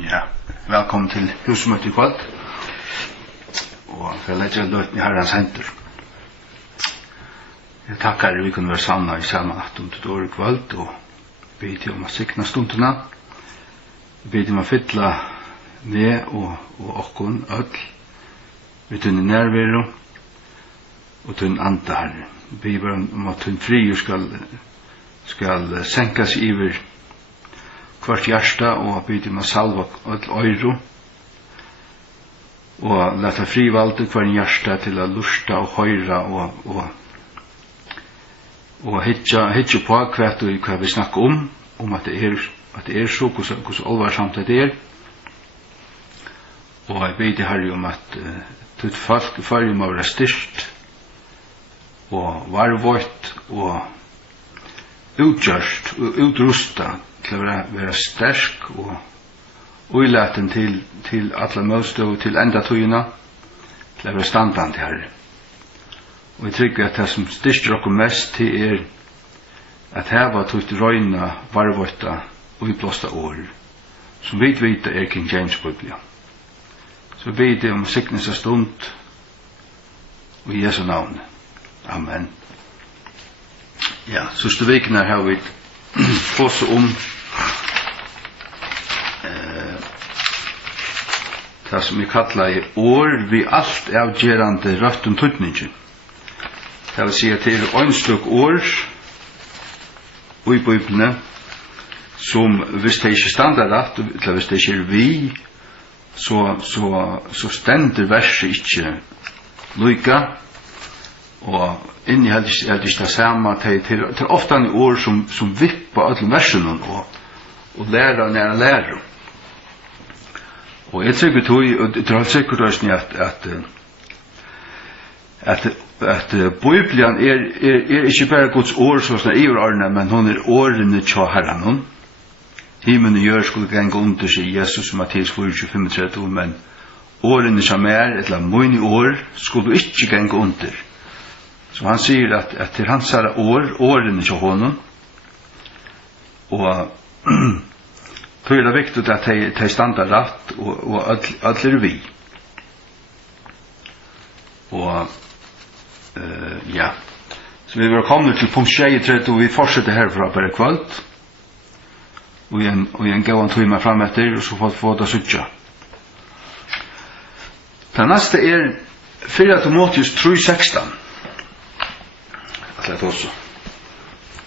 Ja, velkommen til husmøte I kveld. Og for å legge løten I Herrens henter. Jeg takker vi kunne være samlet I samme natt til år I kveld, og be til om å sikne stundene. Be til om å fytle med og okkon ødel. Vi tunne nærvære, og tunne anta Herre. Be om at tunne frier skal senkes iver hvert hjärsta og bygge med salva all øyro og leta frivalde hver hjärsta til å lusta og høyra og hitja på hva vi snakker om at det så hvordan alvarsamt det og jeg bygge herre om at tutt folk fyrir må være styrst og varvått og utgjørst og utrusta til å være sterk og uilaten til alle møtstøv til enda tøyene til å være standant herre. Og jeg trygger at det som styrker dere mest til at her var tøyt røyna varvåtta og utblåsta år som vi vet King James Biblia. Så vi det om siknes av stund og I Jesu navn. Amen. Ja, så viken har vi påse om det som vi kallar år vi alt avgerande røttum tøytningen. Det vil si at det øynstøk år og I Bibelene som hvis det ikke standa rett, eller hvis det ikke vi, så stender verset ikke lykka, og inni heldig det samme til ofte en år som vipper alle versene og lærer nære lærer. Og jeg tror og det er sikkert også at Bibelen ikke bare Guds år sånn I årene, men hun årene til Herren. Himmelen og jord skulle genge under seg Jesus Matteus 4:35, men årene som eller mine år, skulle ikke genge under. Så han sier at til hans herre årene til honom, og så det viktig at de standa rett, og alle vi. Og, ja. Så vi var kommet til punkt 23, og vi fortsetter herfra bare kveld, og en gav han tog meg frem etter, og så få det suttja. Det neste 4 Timotheus 3:16. Det også.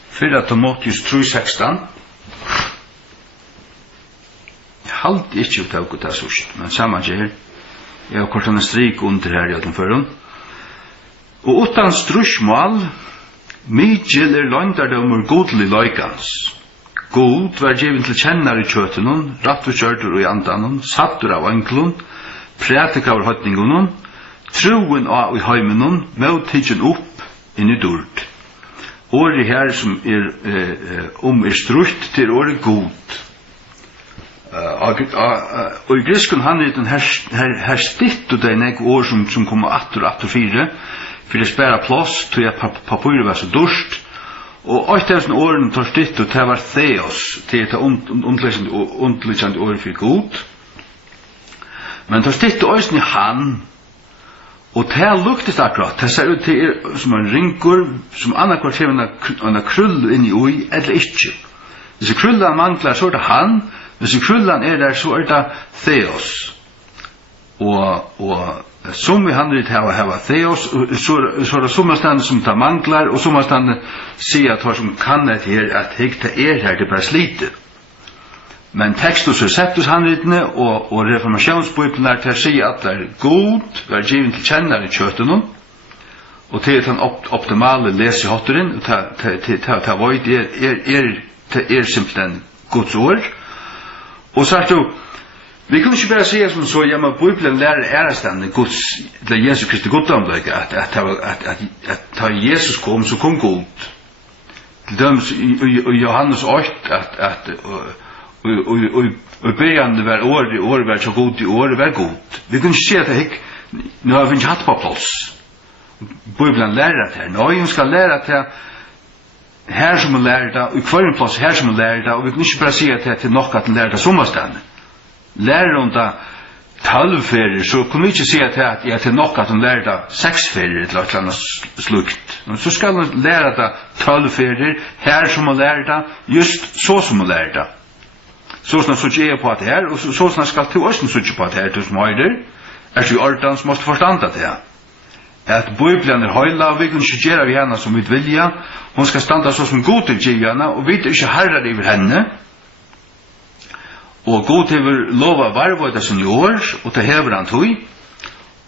4 Timotheus 3:16. Jeg halte ikke ut av det sørst, men samme gjør. Jeg har kort en strik under her I den føren. Og utan strusmål, mykjel løgndardomur godlig løykans. God var givet til kjenner I kjøtenen, rattvurkjørter I andanen, sattur av anklun, prætik av høytningunen, troen av I heimenen, møttidgen opp inn I dord. Året her som strutt til året god. Og I grisken handler her stitt og det nek år som kommer 8-4 for å spære plass til at papiret var så dørst. Og 8.000 årene tar stitt og det var theos til et undlitsende året for god. Men tar stitt og øyne han. Og det luktes akkurat, det ser ut til som en ringur, som annakvart har en krull inni ui, eller ikke. Hvis krullan manglar, så det han, hvis krullan der, så det theos. Og som vi handler til å ha theos, så det sommerstand som det manglar, og sommerstand sier at hva som kan det her, at det her, det bare sliter. Men tekstus og septus handlitene og reformasjonsbibelen til å si at det god, var givet til kjenner I kjøtenen, og til den optimale lesehotteren, til å vøy, det simpelthen Guds ord. Og så det, vi kan ikke bare si som så, ja, men Bibelen lærer ærestande Guds, det Jesus Kristi goddomlige, at Jesus kom, så kom god. Til dem I Johannes 8, at og begynnende var året var så god I året var god. Vi kunne ikke si at det ikke, nå har vi ikke hatt på plass. Bibelen lærer det her. Nå hun skal lære det her som hun lærer det, og I hver plass her som hun lærer det, og vi kunne ikke bare si at det er nok at hun lærer det sommerstedene. lærer om det 12 ferier, så kunne vi ikke si at jeg til nok at hun lærer det 6 ferier til et eller annet slukt. Så skal hun lære det 12 ferier, her som hun lærer det, just så som hun lærer det. Så sånn så jeg på at det her, og så sånn skal du også så på at det her, du som høyder, du ordens måtte forstande det her. At Bibelen høyla, og vi kan ikke gjøre vi henne som vi vilja, hun skal standa så som god til gjerne, og vi er ikke herrer over henne, og god til å lova varvøyda sin jord, og til hever han tog,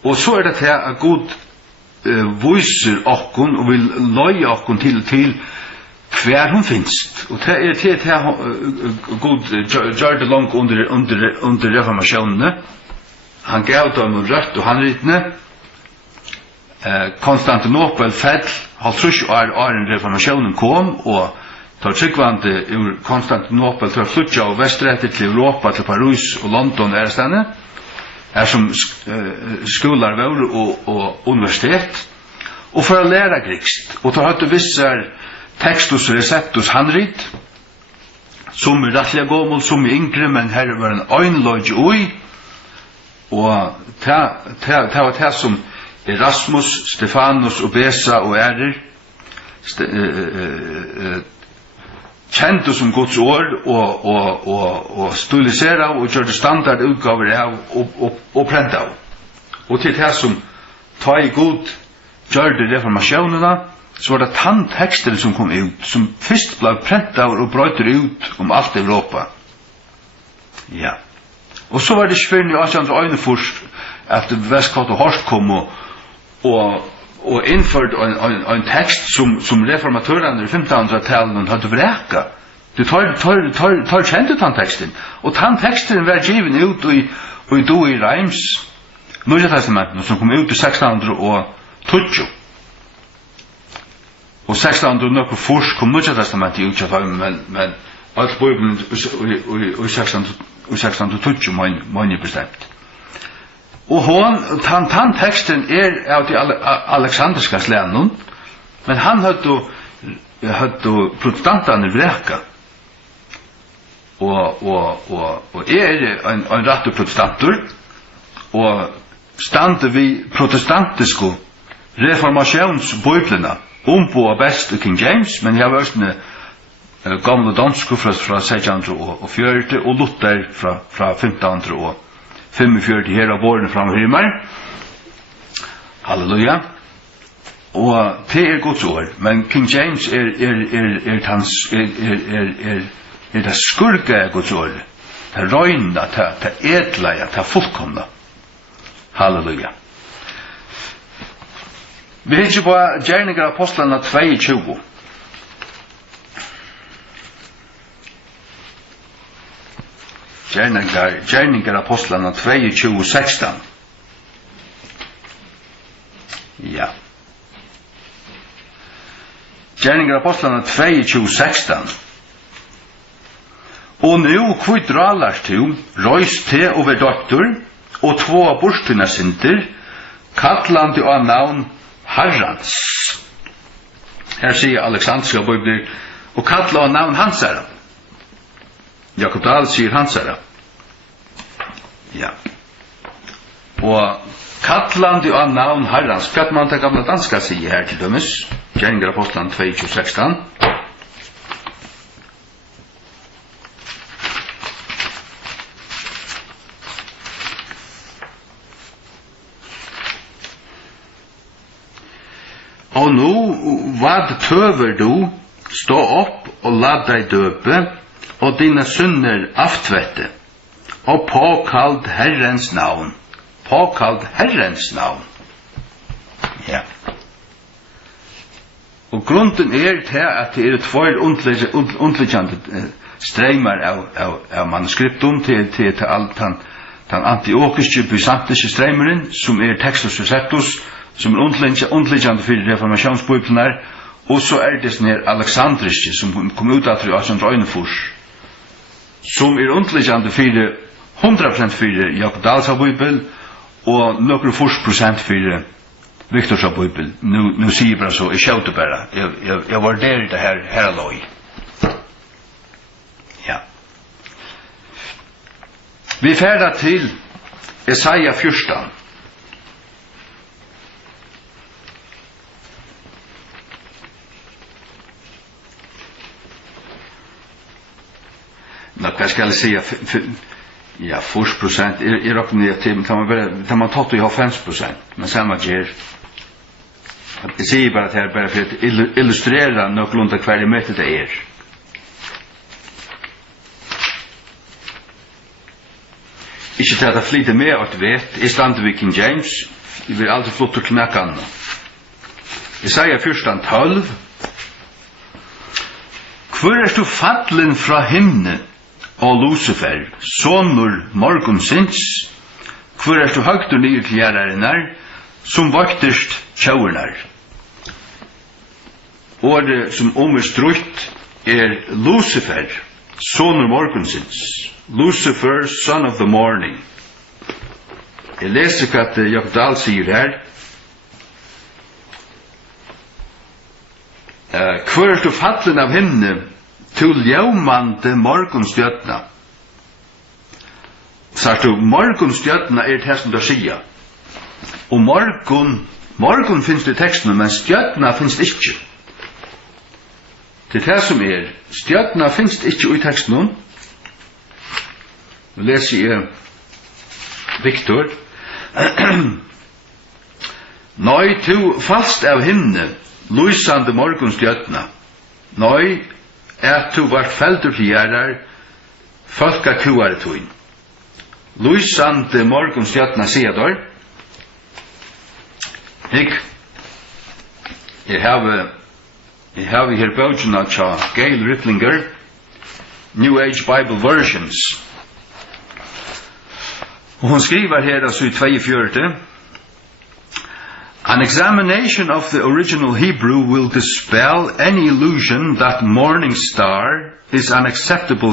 og så det til at god viser okkon, og vil løye okkon til hver hun finst. Og det er til god gjør det langt under reformasjonene. Han gav dem rødt og handritene. Konstantinopel fell, halvtrus åren reformasjonen kom, og tar tryggvande ur Konstantinopel til å flytja og vestretter til Europa, til Paris og London er stedene, her som skolar var og universitet, og for å lære grikst. Og tar høyt visse textus receptus handrit, som rettelig gommel, som yngre, men her var en øynløgj ui, og det var det som Erasmus, Stefanus og Besa og ærer kjente som Guds ord og stilisera og gjør det standard utgaver av og prenta av. Og til det som ta i god gjør det reformasjonene, så var det tanntekster som kom ut, som først ble prenta av og brøyter ut om alt Europa. Ja. Og så var det ikke fyrir i 1841 at Vestkott og Horst kom og innført en tekst som reformatørene i 1500-tallet hadde vreka. De tar kjente tannteksten. Og tannteksten var given ut i Doi Reims Nye Testamentet, som kom ut i 1620. Og 1600 nok først kom Nye Testamentet ut av dem, men alt Bibelen i 1620 mange bestemt. Og tannteksten av de alexandriska slænen, men han hadde protestantene vreka. Og en rett protestanter, og stande vi protestantiske reformasjonsbøyblene, på best i King James, men jeg var også gamle danske fra 1640, og Luther fra 1545 her av vårene fram og himmel. Halleluja. Og det Guds ord, men King James det skurka Guds ord, det røyna, det edla, det fullkomna. Halleluja. Vi hittar på Gjerninger av Apostlarna 22. Gjerninger av Apostlarna 22:16. Ja. Gjerninger av Apostlarna 22:16. Og nu kvitt ralars tu, røys te over doktor, og tvo av borstuna sinter, kallandi og navn Herrans. Her sier Alexandriska Bibler, og kalla av navn Hansara. Jakob Dahl sier Hansara. Ja. Og kallandi og navn Herrans, hva man det gamla danska sier her til dømes, Gjerninger av Apostlarna 22:16. Og nu, vad tøver du, stå opp og lad deg døpe, og dine synder aftvette, og påkald Herrens navn. Påkald Herrens navn. Ja. Og grunden til at det tvær undliggjande streimar av manuskriptum til alt den antiokiske byzantiske streimeren, som Textus Receptus, som undliggjande for reformasjonsbibelen, og så det sånn alexandriske, som kom ut av 1841, som undliggjande for 100% for Jakob Dahls bibel, og nokre 40% for Viktors bibel. Nu sier jeg bare så, jeg skjøter bare, jeg var der i det her loj. Ja. Vi färda till Jesaja 14. Vad ska jag säga? Ja, 40% är upp ner till, kan man ta till 50%, men samma ger. Jag säger bara att här bara för att illustrera någorlunda kvar i mötet det är. Ikke til at jeg flyter med at vet, jeg stande ved King James, jeg vil alltid flott til nækka anna. Jesaja 14:12. Hvor er du fallen fra himne, og Lucifer, sonur morgonsins? Hvor er du høgtur nye til gjerrarinnar, som vaktest tjauernar? Året som strutt er Lucifer, sonur morgonsins. Lucifer, son of the morning. Jeg leser hva Jakob Dahl sier her. Hvor er du fallen av himne til ljaumande morgonstjøtna? Sagt du, morgonstjøtna er det som du sier. Og morgon finnes det i teksten, men stjøtna finnes det ikke. Det er det som er. Stjøtna finnes det ikke i teksten. Nu läser jag Viktor. Nøy tu fast av himne, lysande morgonstjøtna. Nøy tu vart feltur til gjerrar, folka kuare tuin. Lysande morgonstjøtna sier der. Jeg har her bøtjena tja Gail Rittlinger, New Age Bible Versions. Og hun skriver her altså i 42. An examination of the original Hebrew will dispel any illusion that morning star is an acceptable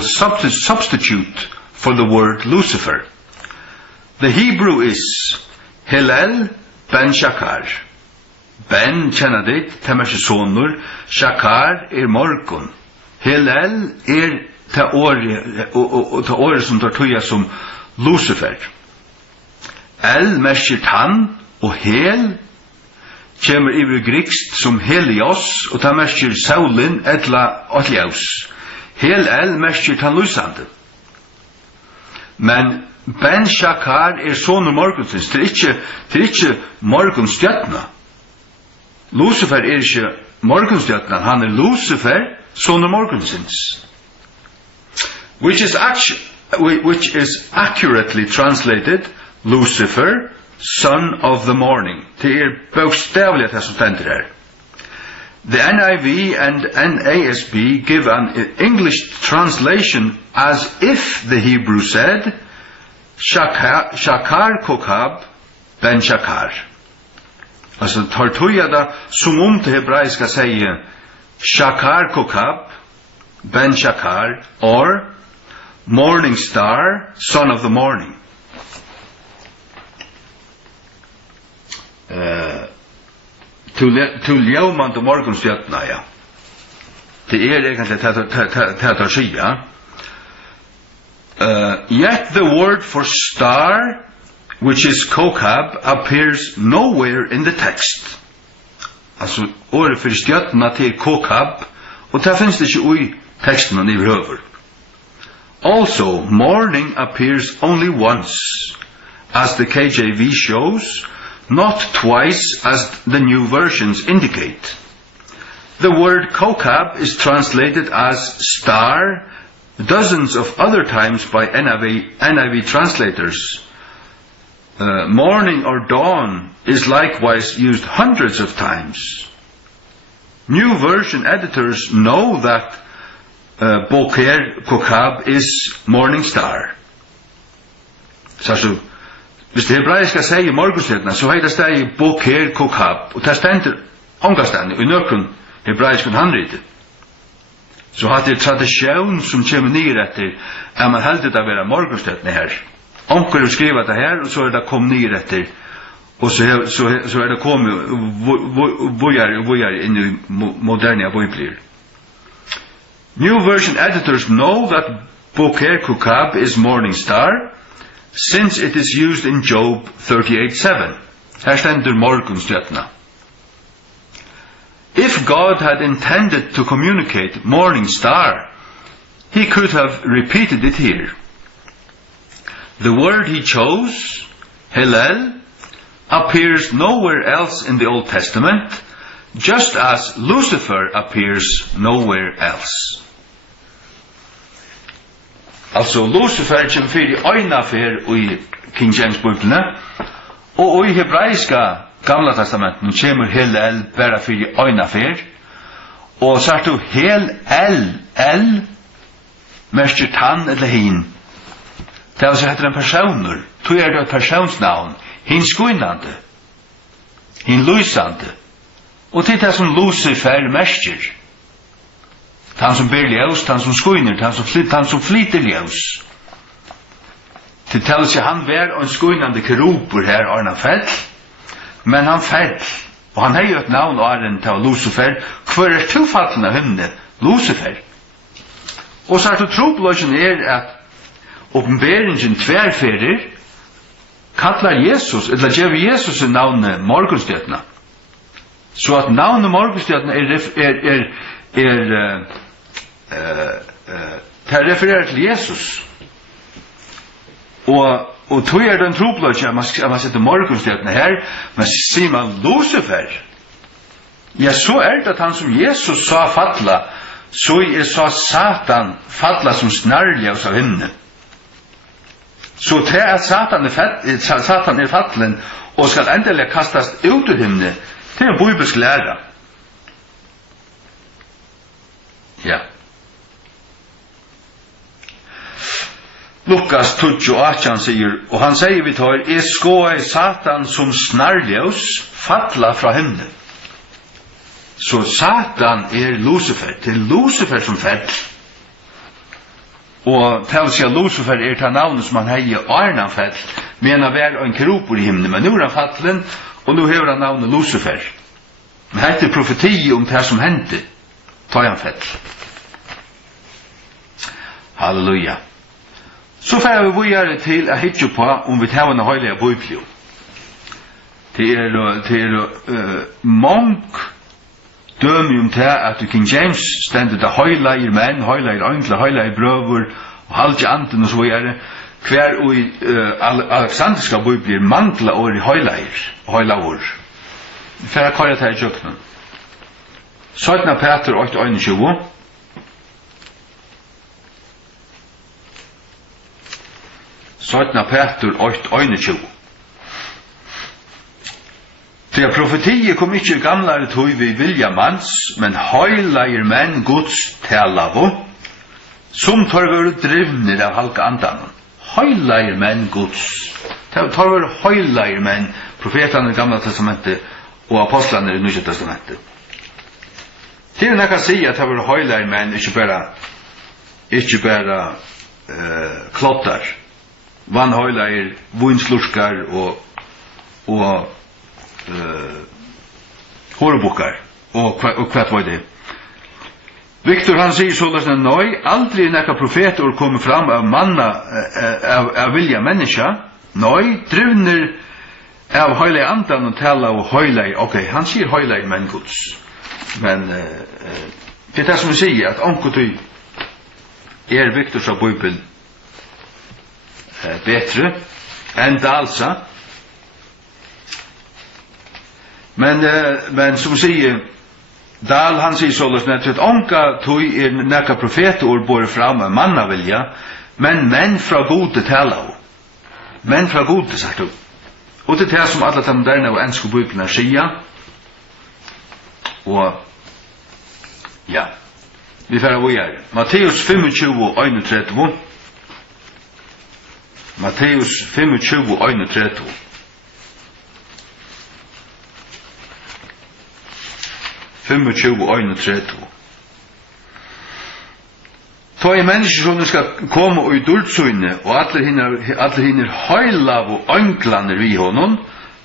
substitute for the word Lucifer. The Hebrew is Hillel ben Shakar. Ben kjenner temmerse sonur, Shakar morgon. Hillel ta året som tar tøya som Lucifer. El merker tann, og hel kommer i grikst som helios, og ta merker saulin etla atliaus. Hel el merker tann lysande. Men Ben Shakar sonur morgonsins, det er ikke morgonstjøtna. Lucifer ikke morgonstjøtna, han Lucifer, sonur morgonsins. Which is accurately translated Lucifer, son of the morning. Det bokstavligt det som stendur her. The NIV and NASB give an English translation as if the Hebrew said, Shakar kokab ben Shakar. Altså, tartuja da som det hebraiska sier Shakar kokab ben Shakar, or morning star, son of the morning. Til ljaumande morgonstjøtna, ja. Det egentlig det sia. Yet the word for star, which is kokab, appears nowhere in the text. Altså, ordet for stjøtna til kokab, og det finnes det ikke i teksten i høver. Also, morning appears only once, as the KJV shows, not twice as the new versions indicate. The word kokab is translated as star dozens of other times by NIV translators. Morning or dawn is likewise used hundreds of times. New version editors know that Boker kokab is morning star. Så hvis det hebraiska sier morgonstjøtna, så heter det steg Boker kokab, og det stender omgastande i nøkken hebraisk handrite. Så har det tradisjon som kommer ned etter, man heldig det være morgonstjøtna her. Onkel skriver det her, og så det kommet ned etter, og så det kommet vojar inn i moderne bibler. New version editors know that Boker kokab is morning star, since it is used in Job 38:7. Her stendur morgunstjörna. If God had intended to communicate morning star, he could have repeated it here. The word he chose, Hillel, appears nowhere else in the Old Testament, just as Lucifer appears nowhere else. Altså, Lucifer kommer fyrir øyna fyr i King James Bibelene, og i hebraiska Gamla Testamenten kommer Hillel bara fyrir øyna fyr, og så du El merker tann eller hin. Det vil si heter en personer, tog det et personsnavn, hin skuinande, hin lysande, og til det som Lucifer merker. Han som ber ljus, han som skuiner, han som flyter ljus. Til det seg han var en skuinande keruber her, Arna fell, men han fell, og han har jo et navn Arne til Lucifer, hver tofattende hymne, Lucifer. Og så det trobløsjen at åpenberingen tverferer kallar Jesus, eller gjør Jesus navnet morgenstjøtna. Så at navnet morgenstjøtna det refererer til Jesus. Og tog den trobløsjen at man setter morgenstjøtna her, men sier man Lucifer, ja, så det at han som Jesus sa fattla, så sa Satan falla som snarljus av himne. Så til at Satan fattlen og skal endelig kastas ut ur himne, til en bibelsk læra. Ja. Lukas 12:18 sier, og han sier vi tar, skåi Satan som snarljus falla fra himne. Så Satan Lucifer, til Lucifer som fell. Og til å si at Lucifer til navnet som han heier Arna fell, men han var en keruber i himne, men nå han fattelen, og nå hever han navnet Lucifer. Men her profeti om det som hendte, tar han fell. Halleluja. Så får vi videre til å hitte på om vi tar en høylige bøyplio. Det mange dømi til at King James stendur det høyleir menn, høyleir øyntla, høyleir brøver, og halvtje anten og så videre, hver og i alexandriska bibler mangla år i høyleir. Færa kvarja til i kjøkkenen. 17. Peter 8:21. Peter 8:21. For profetiet kom ikke gamlare tog vi vilja mans, men høyleir menn Guds talavo, som tar vore drivner av halka andan. Høyleir menn Guds. Tar vore høyleir menn, profetene i Gamla Testamentet og apostlene i Nye Testamentet. Til jeg kan si at det var høyleir menn, ikke bare klottar, vannhøyleir, vinslurskar og hårbukkar og hva var det. Victor han sier sånn nøy, aldri nekka profeter kommer fram av manna av vilja menneska, nøy, drivner av høylei andan og tala og høylei, ok, han sier høylei menn Guds, men det som vi sier at omkutøy Victor sa Bibel betre enn Dalsa. Men som sier Dahl han sier sånn at onka tog nekka profetord bor fram av mannavilja, men menn fra gode tala. Menn fra gode, sagt du. Og det som alle de moderne og enske bøkene sier. Og ja, vi får gå her. Matteus 25:31. Matteus 25:31. Ta i menneskesjonen skal komme og i duldsøyne, og alle hinner høylav og ønglander vi honom,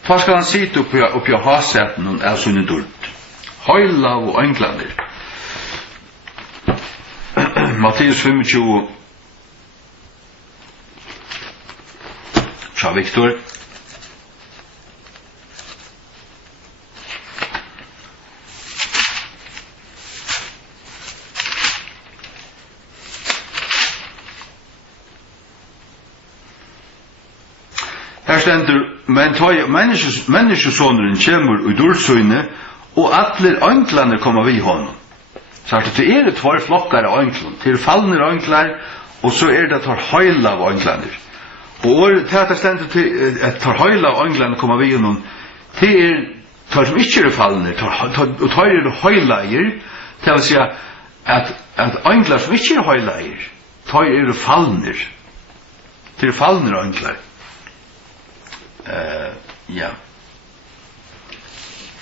ta skal han sitte oppi av haseten av sønne dult. Høylav og ønglander. Matteus 25. Tja Viktor. Her stendur, men menneskesåneren kommer ur dursøyne, og atler ønglaner kommer vi honom. Så det det tvær flokkar av ønglan, til fallner ønglar, og så det tar høyla av ønglaner. Og det stendur til at tar høyla av ønglaner kommer vi honom, til tar som ikke fallner, og tar høylager, til å si at ønglar som ikke høylager, tar fallner, til fallner ønglar. Ja.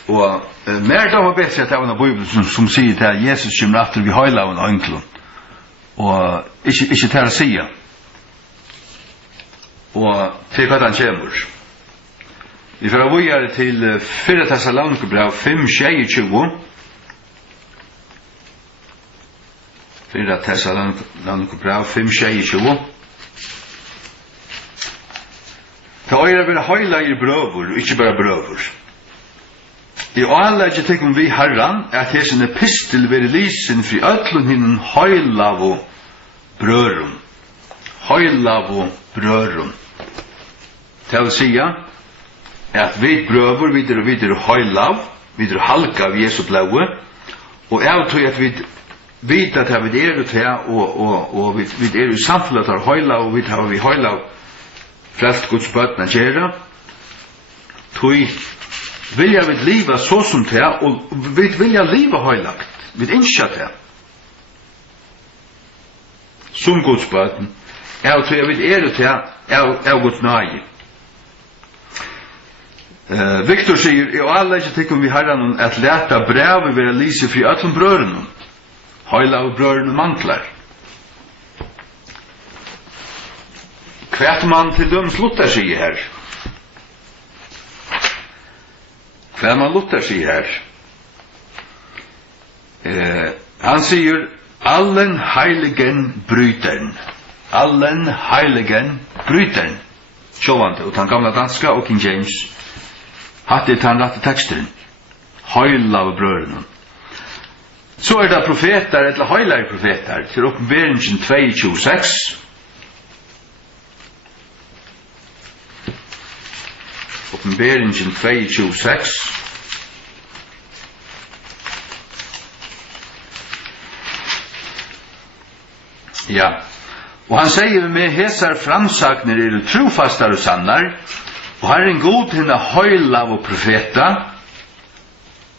Og mer da var bedre at det var en bibel som sier til at Jesus kommer etter vi høyla av en ønklon. Og ikke til å si. Og til hva han kommer. Vi får videre til 4 Tessalonikerbrev 5:26. 4 Tessalonikerbrev 5:26. Det vil høyla i brøver, ikke bare brøver. I anlegget tekum vi herran, at hesen epistel vil lysen fri ötlun hinnen høylav og brørum. Høylav og brørum. Det vil sige, at vi brøver, vi høylav, vi halka av Jesu blåe, og jeg tror at vi vet at vi til, og vi i samfunnet har høylav, og vi har høylav, frelst Guds bøtna gjerra, tog vilja vi liva så som det, og vi vilja liva høylagt, vi innskja det. Som Guds bøtna, og tog vi til, av Guds nøye. Viktor sier, og alle ikke tikkum vi herran at leta brevet vera lyse fri öllum brørenum, høyla og brørenum manglar. Hva man til døms Luther sier her? Hva man Luther sier her? Han sier, allen heiligen bryteren. Allen heiligen bryteren. Sjåvante, og den gamla danska og King James. Hatt den rette teksten. Høyla av brødrene. Så det profeter, eller høyla profeter, til åpenberingen 2:26. Åpenberingen 2:26. Ja. Og han sier med hesar framsagner trofastar og sannar, og Herren god henne høylav og profeta,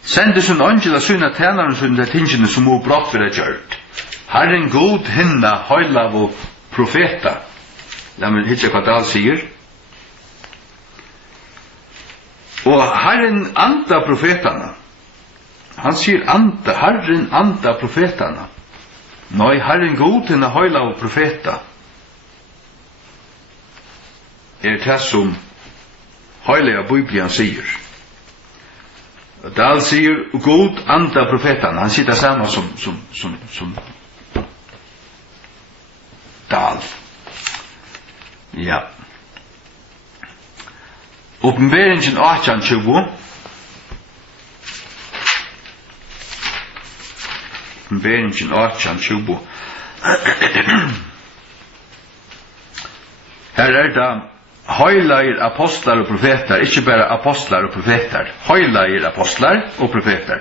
sender sin angel av syna tænaren syna tingene som må brått være gjørt. Herren god henne høylav og profeta. La meg hitje hva Dahl sier. Og Herren anda profetana. Han sier anda, Herren anda profetana. Nei, Herren god henne høylav og profeta. Det som høyliga Bibelen sier. Dahl sier god anda profetana. Han sier det samme som Dahl. Ja. Åpenberingen 18:20. Åpenberingen 18:20. Her det høylager apostlar og profeter, ikke bare apostlar og profeter. Høylager apostlar og profeter.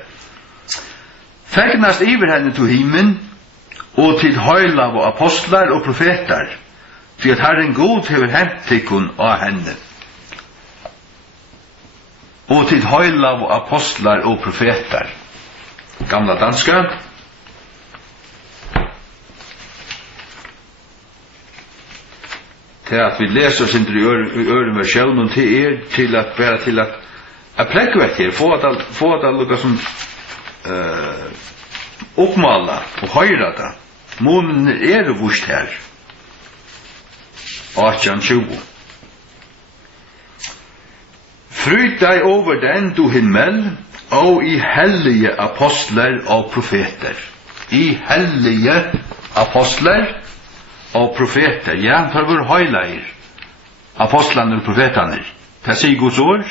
Fegnast iver henne til himen, og til høylav og apostlar og profeter, for at Herren god hever hentikun av henne. Og til høylav og apostlar og profeter. Gamla danska. Til at vi leser oss inn i øreversjonen til at bare til at plekket her, få at det lukka som oppmala og høyra det. Månen vurst her. 18:20. Fryt deg over den, du himmel, og i hellige apostler og profeter. I hellige apostler og profeter. Ja, tar vår høyleir. apostlarna och profeterna. Det säger Guds ord,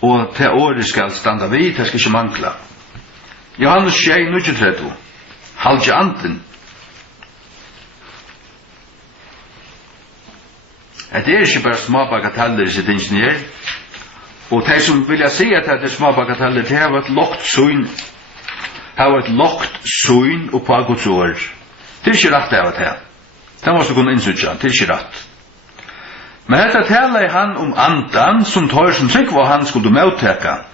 och det året ska standa vid, det ska inte mankla. Johannes 6:39. Halge anden. Det är inte bara små bagateller i sitt ingenier. Och de som vill säga att det är små bagateller, det har varit lågt syn och på Guds ord. Det är inte rätt av det. Det måste kunna insutja, det är inte rätt. Men detta talar han om andan som tar som trygg vad han skulle mottäcka.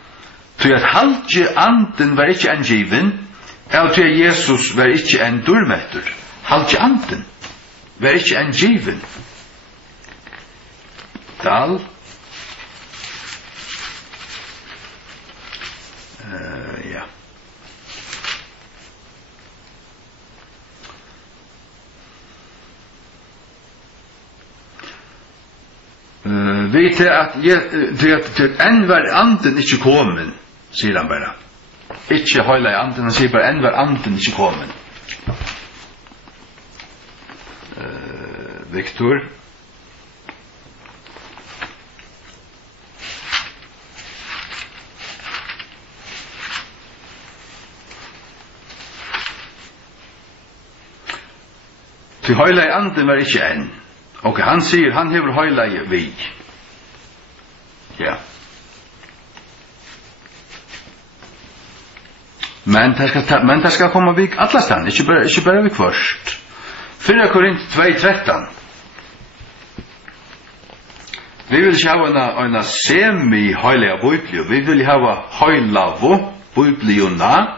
Till att halge anden var inte en given, och till Jesus var inte en durmätter. Halge anden var inte en given. Dal. Ja. Vet att det än var anden inte kommen, säger han bara. Inte hela anden, han säger bara än var anden inte kommen. Viktor. Till hela anden var inte än. Och han säger han hever hela vi. Ja. Men det ska komma vid alla stan, inte bara vid först. 4 Korint 2:13. Vi vill ha en semi-heliga bibelio. Vi vill ha heliga bibliorna.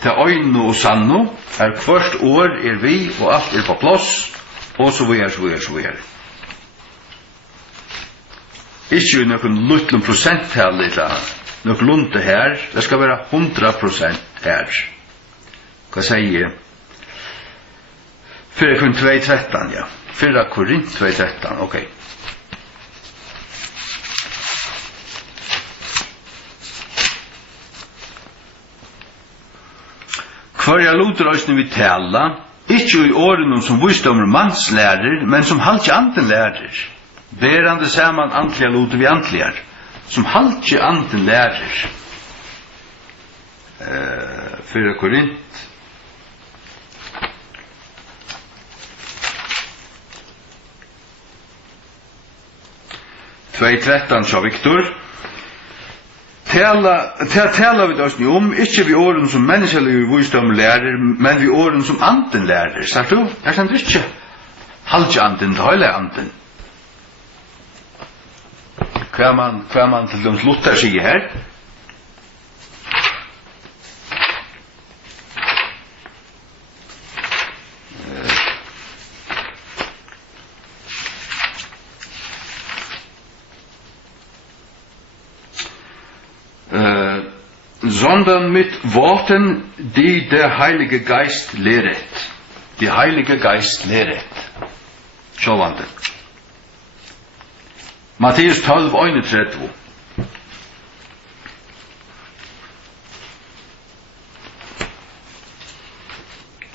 Till öjno och sanno är först år är vi och allt är på plats och så vidare. Ikke i noen liten prosenttal eller noen lunte her. Det skal være 100% her. Hva sier jeg? 4 Korint 2:13, ja. 4 Korint 2:13, ok. Hver jeg luter oss vi tala, ikke i årene som visdommer manslærer, men som halvt anden lærer. Berande saman antliga luter vi antligar, som halvt anden lærer. 4 Korint. sa Viktor. Tala vi oss om, ikke vi åren som menneskelig visdom lærer, men vi åren som anden lærer. Sagt du? Jeg kjenner ikke halvt anden, det hele anden. Hva man til dem Luther sier her? Sondern mit Worten, die der Heilige Geist lehret. Die Heilige Geist lehret. Sjåvande. Matteus 12:31.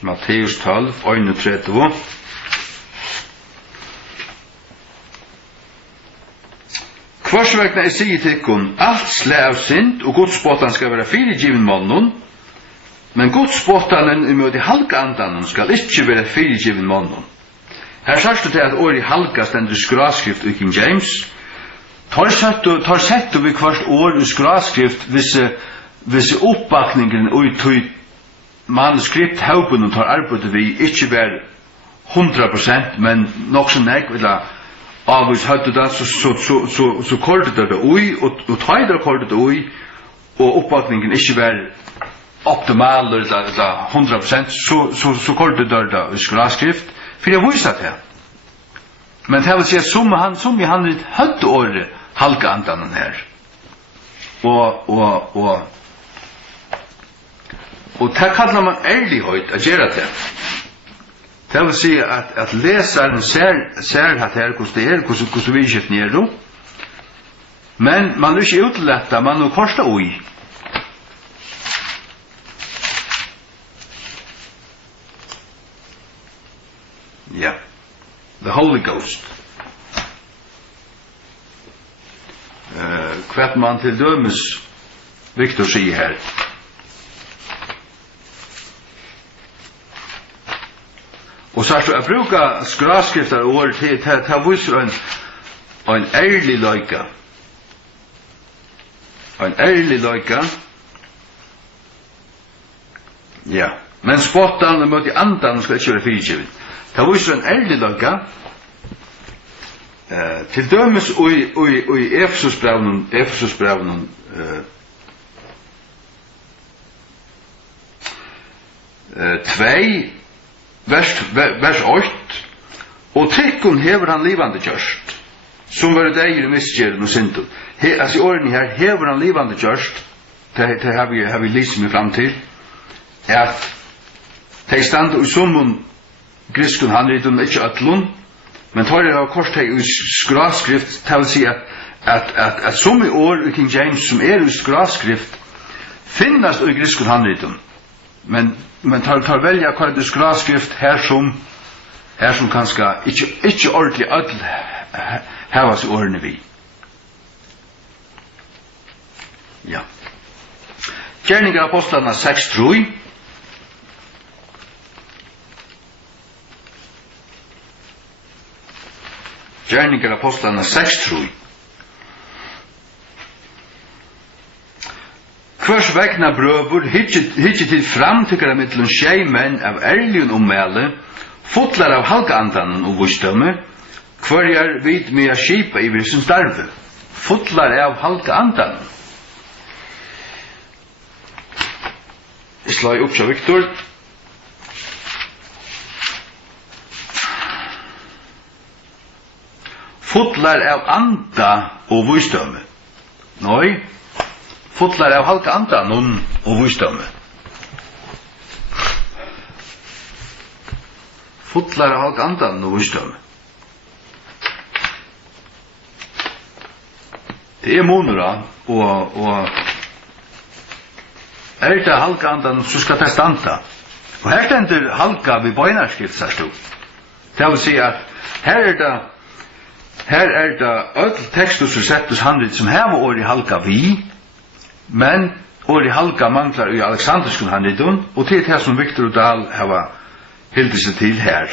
Matteus 12:31. Kvarsvegna er sige til ikon, alt slag av synd, og godsbåtan skal være fyrigiven mannen, men godsbåtanen i møte halkandanen skal ikke være fyrigiven mannen. Her sørst du til at året halka stendur skraskrift i King James. Tar sett vi kvart år i skraskrift hvis oppbakningen og i manuskript haupen og tar arbeidet vi ikke være 100%, men nok så nek, eller avvis høyde det, så kordet det ui, og tøyder kordet det ui, og oppbakningen ikke være optimal, eller 100%, så kordet det i skraskrift, for jeg viser det. Men det vil si at som i han høyde året halka andanen her. Og det kallar man ærlighet å gjøre det. Det vil si at leseren ser at her hvordan det er, hvordan vi ikke er, men man er ikke utletta, man er korset ui. Ja. the Holy Ghost. Kvart man til dømes Victor sier her. Og så jeg bruker skraskrifter og ord til viser en ærlig løyka. En ærlig løyka. Ja. Men spottan og møte andan skal ikke være fyrtjøven. Det viser en ærlig løyka. Til dømes i Efesusbrevnen tvei vers 8 og tikkun hever han livande gjørst som var det i misgjeren og synden. Altså i årene her hever han livande gjørst det har vi lyst meg fram til at de stand i summun griskun han rytun ikke ötlun men tar det av kors i skraskrift det vil si at som i år i King James som i skraskrift finnast i griskun han rytun men tar velja hva det skraskrift her som kanskje ikke ordentlig ødel hevas i årene vi. Ja. Gjerninger av apostlarna 6:3. Gjerninger av apostlarna 6:3. Hvers vegna brøver hitje til framtykkere mittlun menn av ærligun ommæle, fotlar av halkandan og vusdømme, hverjar vid med a skipa i virsen starve, fotlar av halkandan. Jeg slår opp til Victor. Fotlar av anda og vusdømme. Nei. Fotlar av halka andan og vusdømme. Fotlar av halka andan og vusdømme. Det monura og det halka andan så skal det standa. Og her stender halka vid bøynarskrift, sier du. Det vil si at her det öll tekstus og settus handrit som her var åri halka vi, men åri halka manglar i Alexanderskun handritun, og til det som Victor Dahl hava hildi seg til her.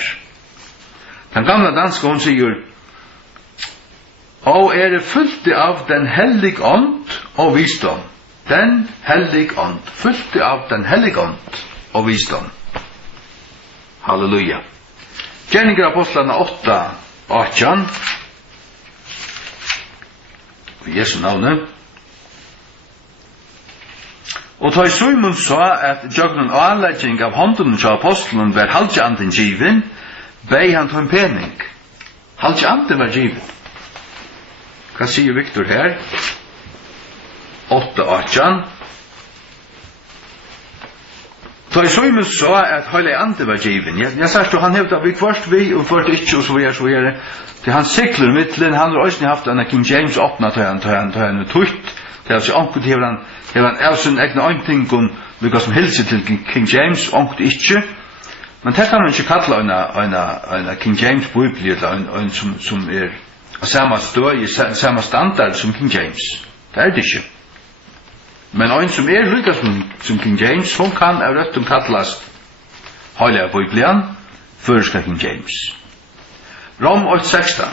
Den gamla danska hon sier, og det fullt av den hellig ånd og visdom. Den hellig ånd. Fullt av den hellig ånd og visdom. Halleluja. Gjerninger apostlarna 8:18. I Jesu navne. Og ta i Simon sa at jøgnen og anlegging av hånden til apostelen var halvtjanden given, bei han ta en pening. Halvtjanden var given. Hva sier Victor her? 8:18. Ta i Simon sa at høylig ande var given. Jeg sagt, han hevde at vi først vi og først ikke, og så videre. Til han sikler mittlen, han har også haft en King James åpnet til han tutt. Det er altså onkel til han er sin egne øyntingon, lukka som hilser til King James, onkel ikke. Men det kan man ikke kalla en King James bibli, eller en som er av samme støy, samme standard som King James. Det er det ikke. Men en som er lukka som King James, som kan av røttum kallast heilige biblian, føreska King James. Rom 8:16.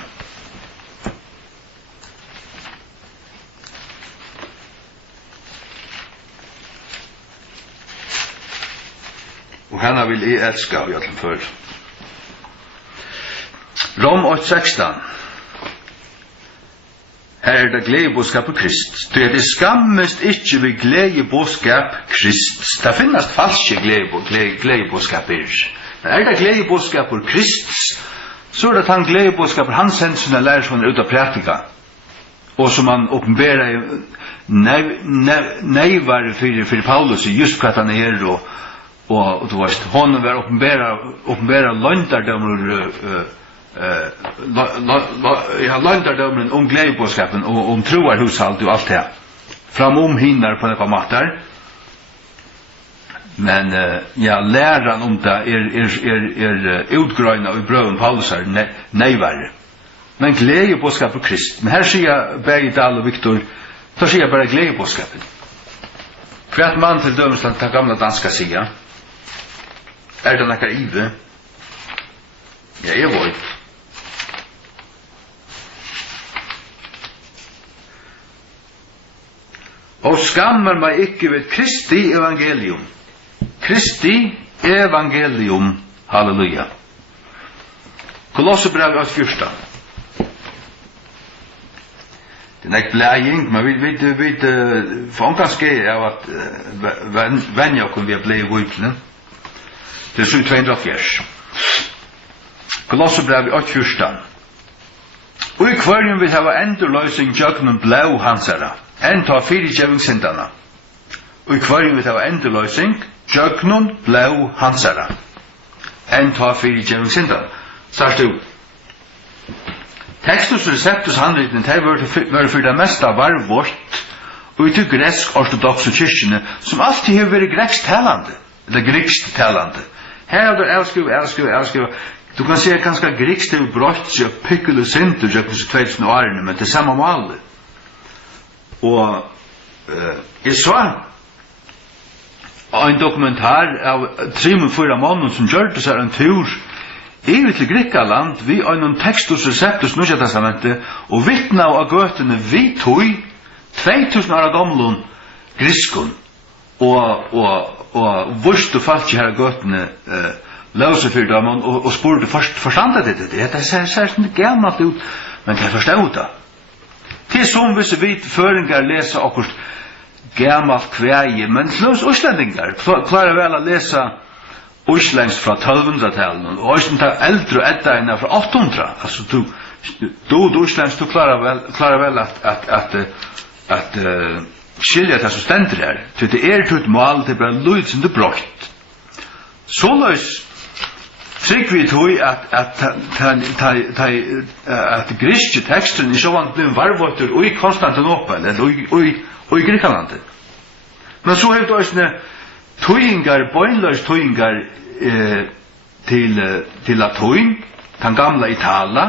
Og henne vil jeg elska av hjertelig før. Rom 8:16. Her det gledebåskap på Krist. Det er skammest ikke ved gledebåskap Krist. Det finnes falske gledebåskaper. Men det gledebåskap på Krist, så er det han gledebåskap han sender sine lærersvåner ut av pratika. Og som han åpenberer neivar for Paulus just hva han er og du vet, hon var åpenbæra løntardømmer løntardømmer om gledebåskapen og om troarhushalt og alt det fram hinnar på nekva matar Men ja, läran om det utgrøyna i brøven Paulus nejvare. Men gledebåskap på Krist. Men her sier Bergit Dahl og Viktor, da sier bare gledebåskapet. For at man til dømes den gamla danska sier, det nekka ive? Ja, jeg vet. Og skammer meg ikke ved Kristi evangelium. Kristi evangelium. Halleluja. Kolossebrev 8:14. Det ikke blæging, men vi fånganske av at vennja okkur vi har blei i vujtlene. Det er 204. Kolossebrev 8:14. Og i kvarjen vil hava endurløysing jøgnum blau hansara. Enta fyrirgjevingssyndana. Og i kvarjen vil hava endurløysing jøgnum blau hansara. Enta fyrirgjevingssyndana. Sars du. Textus receptus handliten var for det mesta varvort og i til gresk ortodoxe kyrkjene som alltid har vært grekst talande eller grekst talande. Her er det elskriv. Du kan se ganske grekst til brott seg og pikkele sinter seg på 2000 årene, men det er samme mål. Og jeg så en dokumentar av 3-4 måneder som gjør det seg en tur Evigt til Grekkaland, vi har noen tekstus receptus Nye Testamentet, og vittna av gøtene vi tog 2000 år gamle griskon, og vurst og falt her gøtene løse for dem, og spurte forstandet det. Det ser sånn gammalt ut, men det forstod det. Til som hvis vi føringar lesa akkurat gammalt kveie, men slås utlendingar klarer vel å lesa Íslands fra 1200-tallet, og Ísland tar eldre eddaina fra 800. Altså, du Íslands, du klarer vel at skilja det som stender her. Til det tutt mål, det bare lyd som det brøtt. Så løs, trygg vi tog at griske teksten i sjåvan ble varvåter og i Konstantinopel, og i Grekkalandet. Men så har vi også tøyingar, bøynløs tøyingar til latoin, den gamla Itala,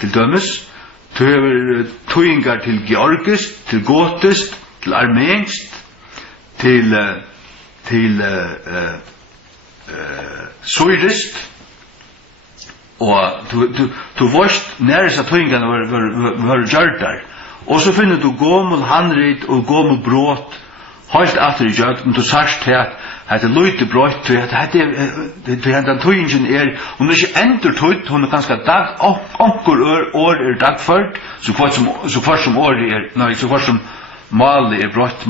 til dømes, tøyingar til georgist, til gotist, til armensk, til syrisk, og du vorst næres at tøyingarna var gjørdar, og så finner du gommel handrit og gommel brot, helt atter i jøgden, du sørst til at det løyte brøyt, til at den tøyingen hun er ikke endur tøyt, hun er ganske onkur år dagført, så kvart som år så kvart som malet brøyt,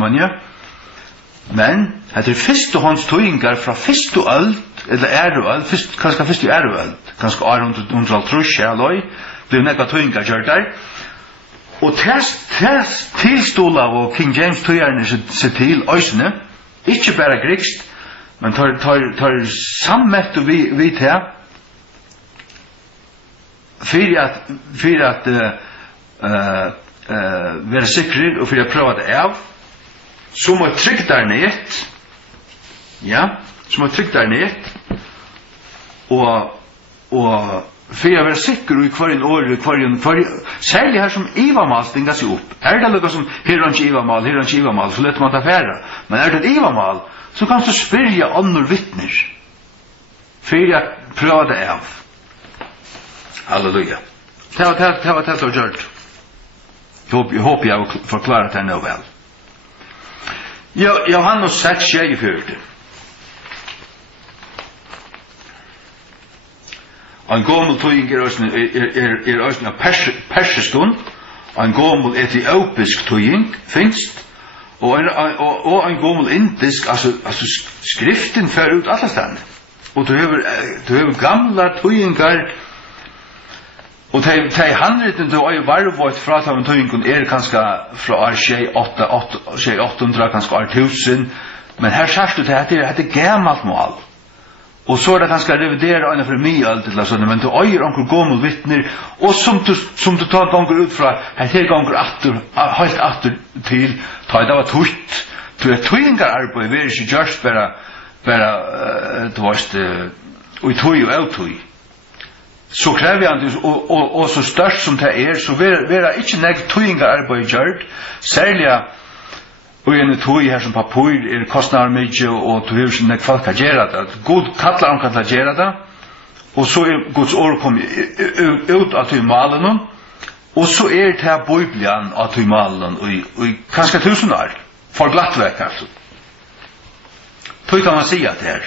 men det førstehånds tøyingar fra første øld, eller æreøld, kanskje første æreøld, kanskje 130 ble nekva tøyingar gjør der, og tilstola og King James tøyerne seg til øysene, ikke bare grekst, men tar sammett og vi til, for at være sikre og for å prøve det av, så må trygg der ned, og for å være sikker i hver en år, særlig her som Ivamal stinga seg opp. Det noe som, her er ikke Ivamal, så lett man ta færa. Men det et Ivamal, så kan du spyrja andre vittner, for å prøve det av. Halleluja. Det var det å gjøre. Jeg håper jeg har forklaret det nå vel. Johannes 6:24. En gommel tøying også en persiskun, en gommel etiopisk tøying finst, og en gommel indisk, altså skriften fører ut alle stedene. Og du har gamla tøyingar, og de handliten du har varvått fra den tøyingen kanskje fra år 800, kanskje år 1000, men her sier du at det er gammalt mål. Og så det kanskje revidere øyne for mye alt eller sånn, men du øyer onker gommel vittner, og som du tar gonger ut fra, her gonger helt atter til, ta det var tutt. Du tøyingar arbeid, vi ikke gjørst bare bara du varst och tog och autoi. Så kräver han och så störst som det så vera inte nägt toinga arbete gjort. Särskilt och en tog här som papur kostnader mycket och du hur nägt folk kan göra det. God kallar om kan göra det. Och så Guds ord kom ut att i malen och så det här Bibeln att i malen och kanske 1000 år för glattverk alltså. Då kan man säga att det här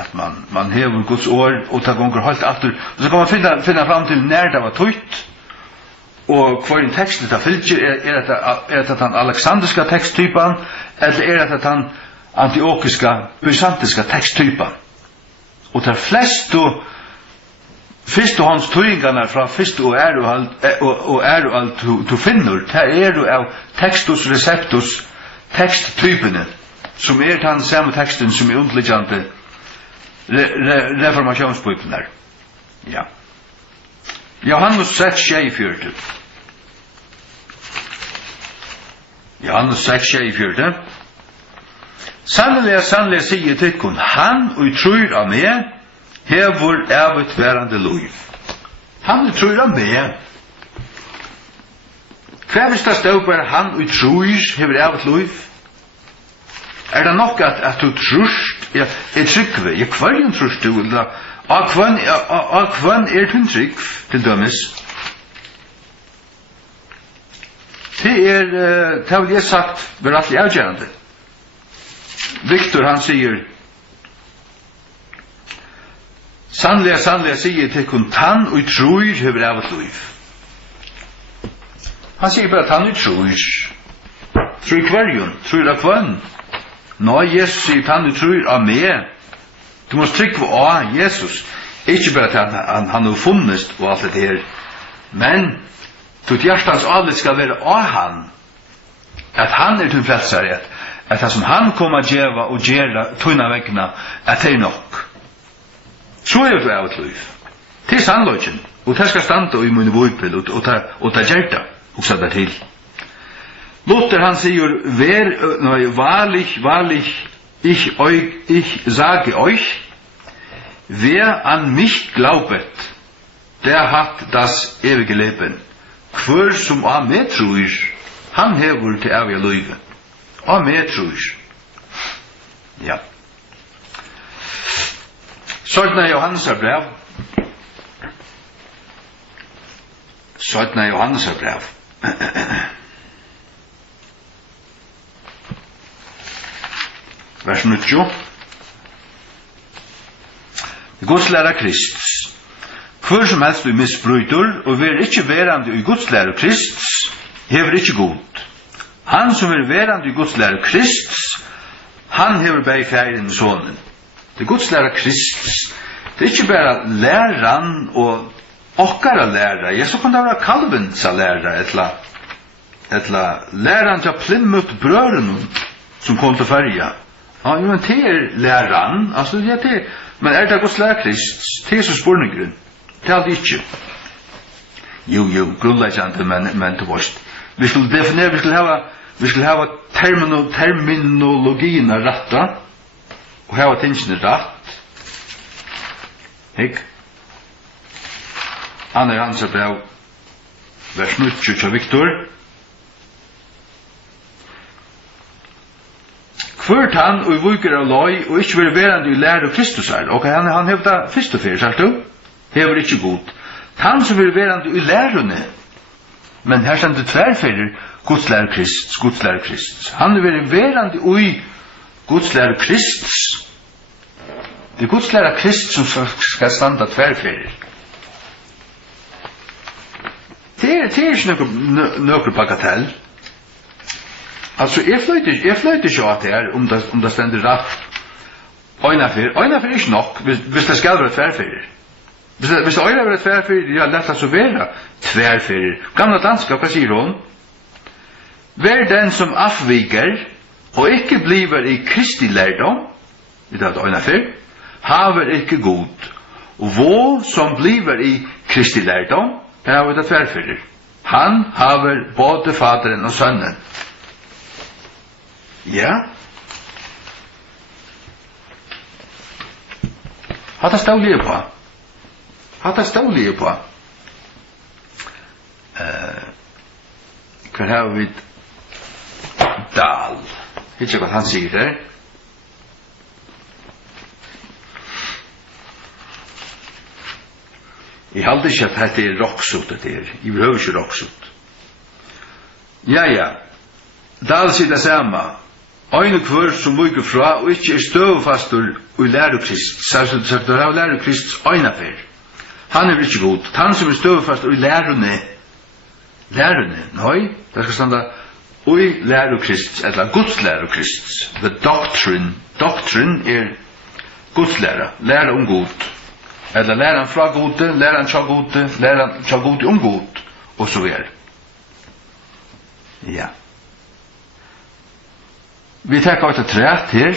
att man häver Guds ord och tar gånger helt åter och så kan man finna fram till när det var tryckt och kvar i texten där fylger är det den alexandriska texttypen eller det den antiokiska byzantinska texttypen och där flest då först och hans tryingarna från först och allt du finner det du av textus receptus texttypen som den samma texten som underliggande reformationsbibeln där. Ja. Johannes 6:24. Johannes 6:24. Sannelig sier tykkun, han og tror av meg, hevur evigt værande liv. Han og tror av meg. Hva hvis det stod bare han og tror hevur evigt liv? Det nok at du trust, jeg tryggve, jeg kvarjen trust du, og kvann du trygg, til dømes. Det har jeg sagt, var alltid avgjørende. Victor han sier, sannlega sier til kun tann og tror hever evigt liv. Han sier bare tann og tror kvarjen, tror av kvann. Nå, Jesus sier tann og tror av meg. Du må trykke av Jesus. Ikke bare til han har funnest og alt det her. Men, til hjertens alle skal være av han. At han til frelsere. At det som han kommer djeva og gjøre tøyna vekkene, at det nok. Så du av et liv. Til sannløgjen. Og det skal standa i munne vøypil og ta gjerta. Og sa det til. Luther han sier, wahrlich, ich sage euch, wer an mich glaubet, der hat das ewige Leben. Hver som av meg tror, han hever til evige livet. Av meg tror. Ja. Sødna Johannes brev. Sødna Johannes brev. Vers 9. Guds læra Kristus. Hver som helst du misbryter, og vil ikke verande i Guds læra Kristus, hever ikke god. Han som vil verande i Guds læra Kristus, han hever bei færen sonen. Det Guds læra Kristus. Det ikke bare læran og okkara læra. Ja, så kan det være Calvinsa læra, etla læran til Plymouth brøren som kom til Färja. Ja, men det læran, altså det men det Guds læra Kristus? Det så spurningrun. Det det ikke. Jo, grunnleggende, men til vårt. Vi skulle definere, vi skulle hava terminologien retta, og hava tingene rett. Ikke? Anna Hansa brev, vers 9 til Victor. Kvart han og vuker av loj, og ikke vil verande i lære Kristus her. Ok, han hevda fyrst og fyrir, sagt du? Hever ikke god. Han som vil verande i lærerne, men her stender tverrfyrir Guds lære Kristus. Han vil verande i Guds lære Kristus. Det er Guds lære Kristus som skal standa tverrfyrir. Det er ikke noe bagatell. Altså, jeg fløyter ikke at det er, om det stender rett. Øynafyr er ikke nok, hvis det skal være tverrfyrir. Hvis det øyne er tverrfyrir, ja, lett det så være tverrfyrir. Gamla danska, hva sier hun? Vær den som afviker, og ikke bliver i Kristi lærdom, i det øynafyr, haver ikke god. Og hvor som bliver i Kristi lærdom, haver det tverrfyrir. Han haver både faderen og sønnen. Ja. Hatta stålige på. Hatta stålige på. Hva har vi Dahl? Ikke hva han sier der. Jeg halte ikke at dette roksut det der. Jeg behøver ikke roksut. Ja. Dahl sier det samme. Øyne kvør som vuker fra og ikke støvfastur og lærer Krist. Så det har lærer Krist øynefer. Han ikke god. Han som støvfastur og lærerne. Nei, det skal standa og lærer Krist, eller Guds lærer Krist. The doctrine. Doctrine Guds lærer. Lærer om god. Eller lærer fra gode, lærer tja gode, lærer tja gode om god. Og så videre. Ja. Vi tar ut et træt her.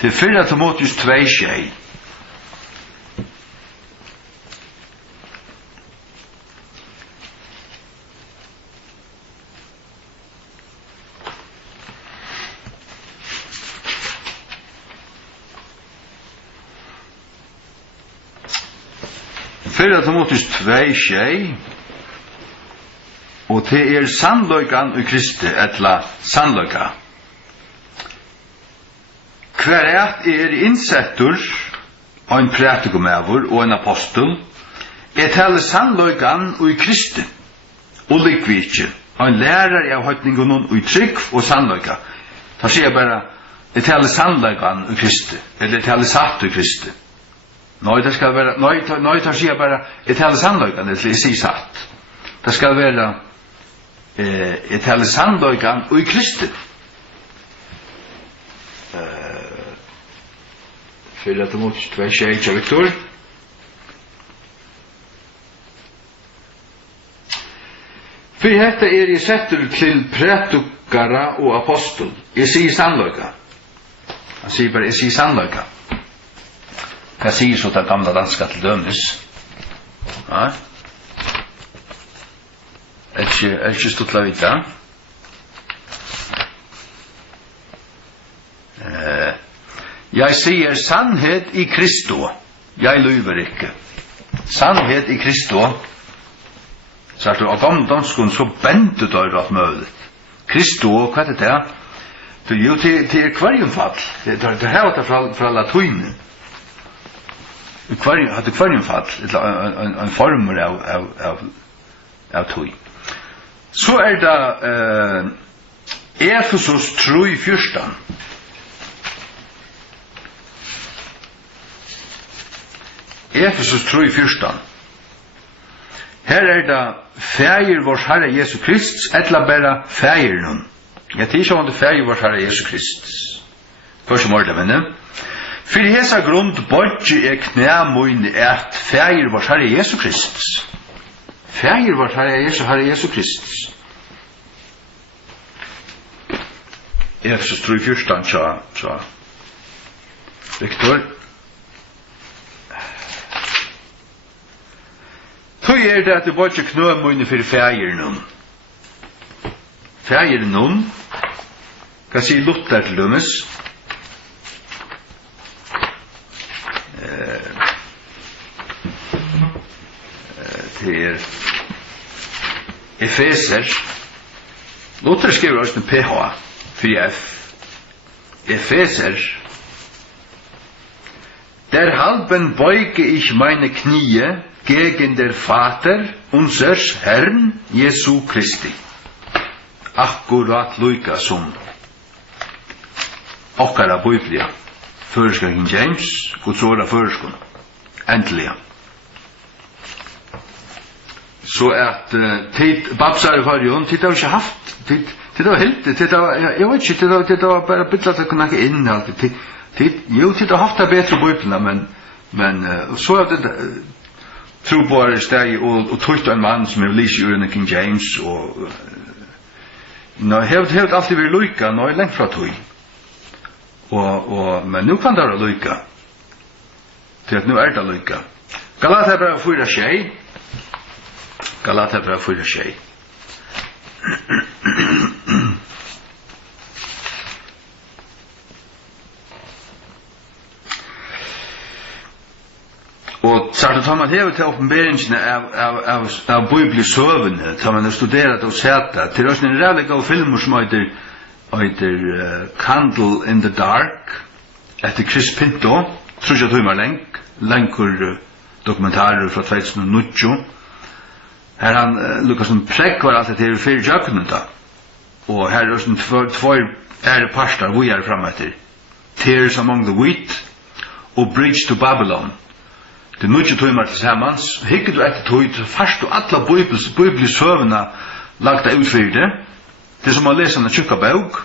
Til 4 Timotheus 2:6. Fyrra Timotheus 2:6 og til sannløykan i Kristi etla sannløyka. Hver innsettur ein prætikumævur og ein apostel tale sannløykan i Kristi og likvitje ein lærer av høytningen og i trygg og sannløyka. Da sier jeg bare tale sannløykan i Kristi eller tale satt i Kristi. Nei, det skal være, nei, det sier bare tale sannløykan eller jeg sier satt. Det skal være tale sannløykan og i Kristi. Fyrra Timotheus 2:6, Victor. For dette jeg setter til prætukara og apostel. Jeg sier sannløyka. Han sier bare, jeg sier sannløyka. Hva sier så det gamle danska til dømes? Ja. Ikke stått la vita. Jeg sier sannhet i Kristo. Jeg lyver ikke. Sannhet i Kristo. Så at du av gamle danskene så bentet du rett mølet. Kristo, hva det? Det er jo til kvarjumfall. Det er her fra latuinen. Hadde kvarjumfall. En former av tøy. Så det Efesus 3:14. Efesus 3:14. Her det fægir vår Herre Jesu Krist, etla bæra fægir nun. Jeg tidsja om det fægir vår Herre Jesu Krist. Første mål det, men for hesa grund bodje knæmoine fægir vår Herre Jesu Krist. Fægir vår Herre Jesu Krist. Efesus 3:14 tja Victor. Tøy det at det bodje knæmoine for fægir nun. Fægir nun, hva sier Luther til dømes? Til Efeser. Luther skriver også med PH, 4F. Efeser. Der halben beuge ich meine Knie gegen der Vater unsers Herrn Jesu Christi. Akkurat lika som okkara biblia. Føreska King James, Guds ord av føreskan. Endelig. Så at tid babsar i fargen, tid har ikke haft, tid har helt, tid har, jeg vet ikke, tid har bare byttet at det kunne ikke innhold, tid har haft det bedre biblia, men så er det tro på er steg og tøyt en mann som er lyst i urene King James, og nå har alltid vært lykka, nå er lengt fra tøy. Men nu kan det være lykka. Til at nu er det lykka. Galaterbrevet 4:6. Galaterbrevet 4:6. Så att tar man hever till uppenbarelsen av bibelsövene, tar man studerat och sett till oss en rätt god film som heter Candle in the Dark efter Chris Pinto, tror jag timmar längre dokumentarer från 2019. Här han Lucas som präckar allt det till för jöknen då. Och här är det två pastor vi är framåt. Tears among the wheat och Bridge to Babylon. Det nu inte timmar tillsammans. Hickar du ett tog fast och alla bibelsövena lagda ut för det. Det som man läser en tjocka bok.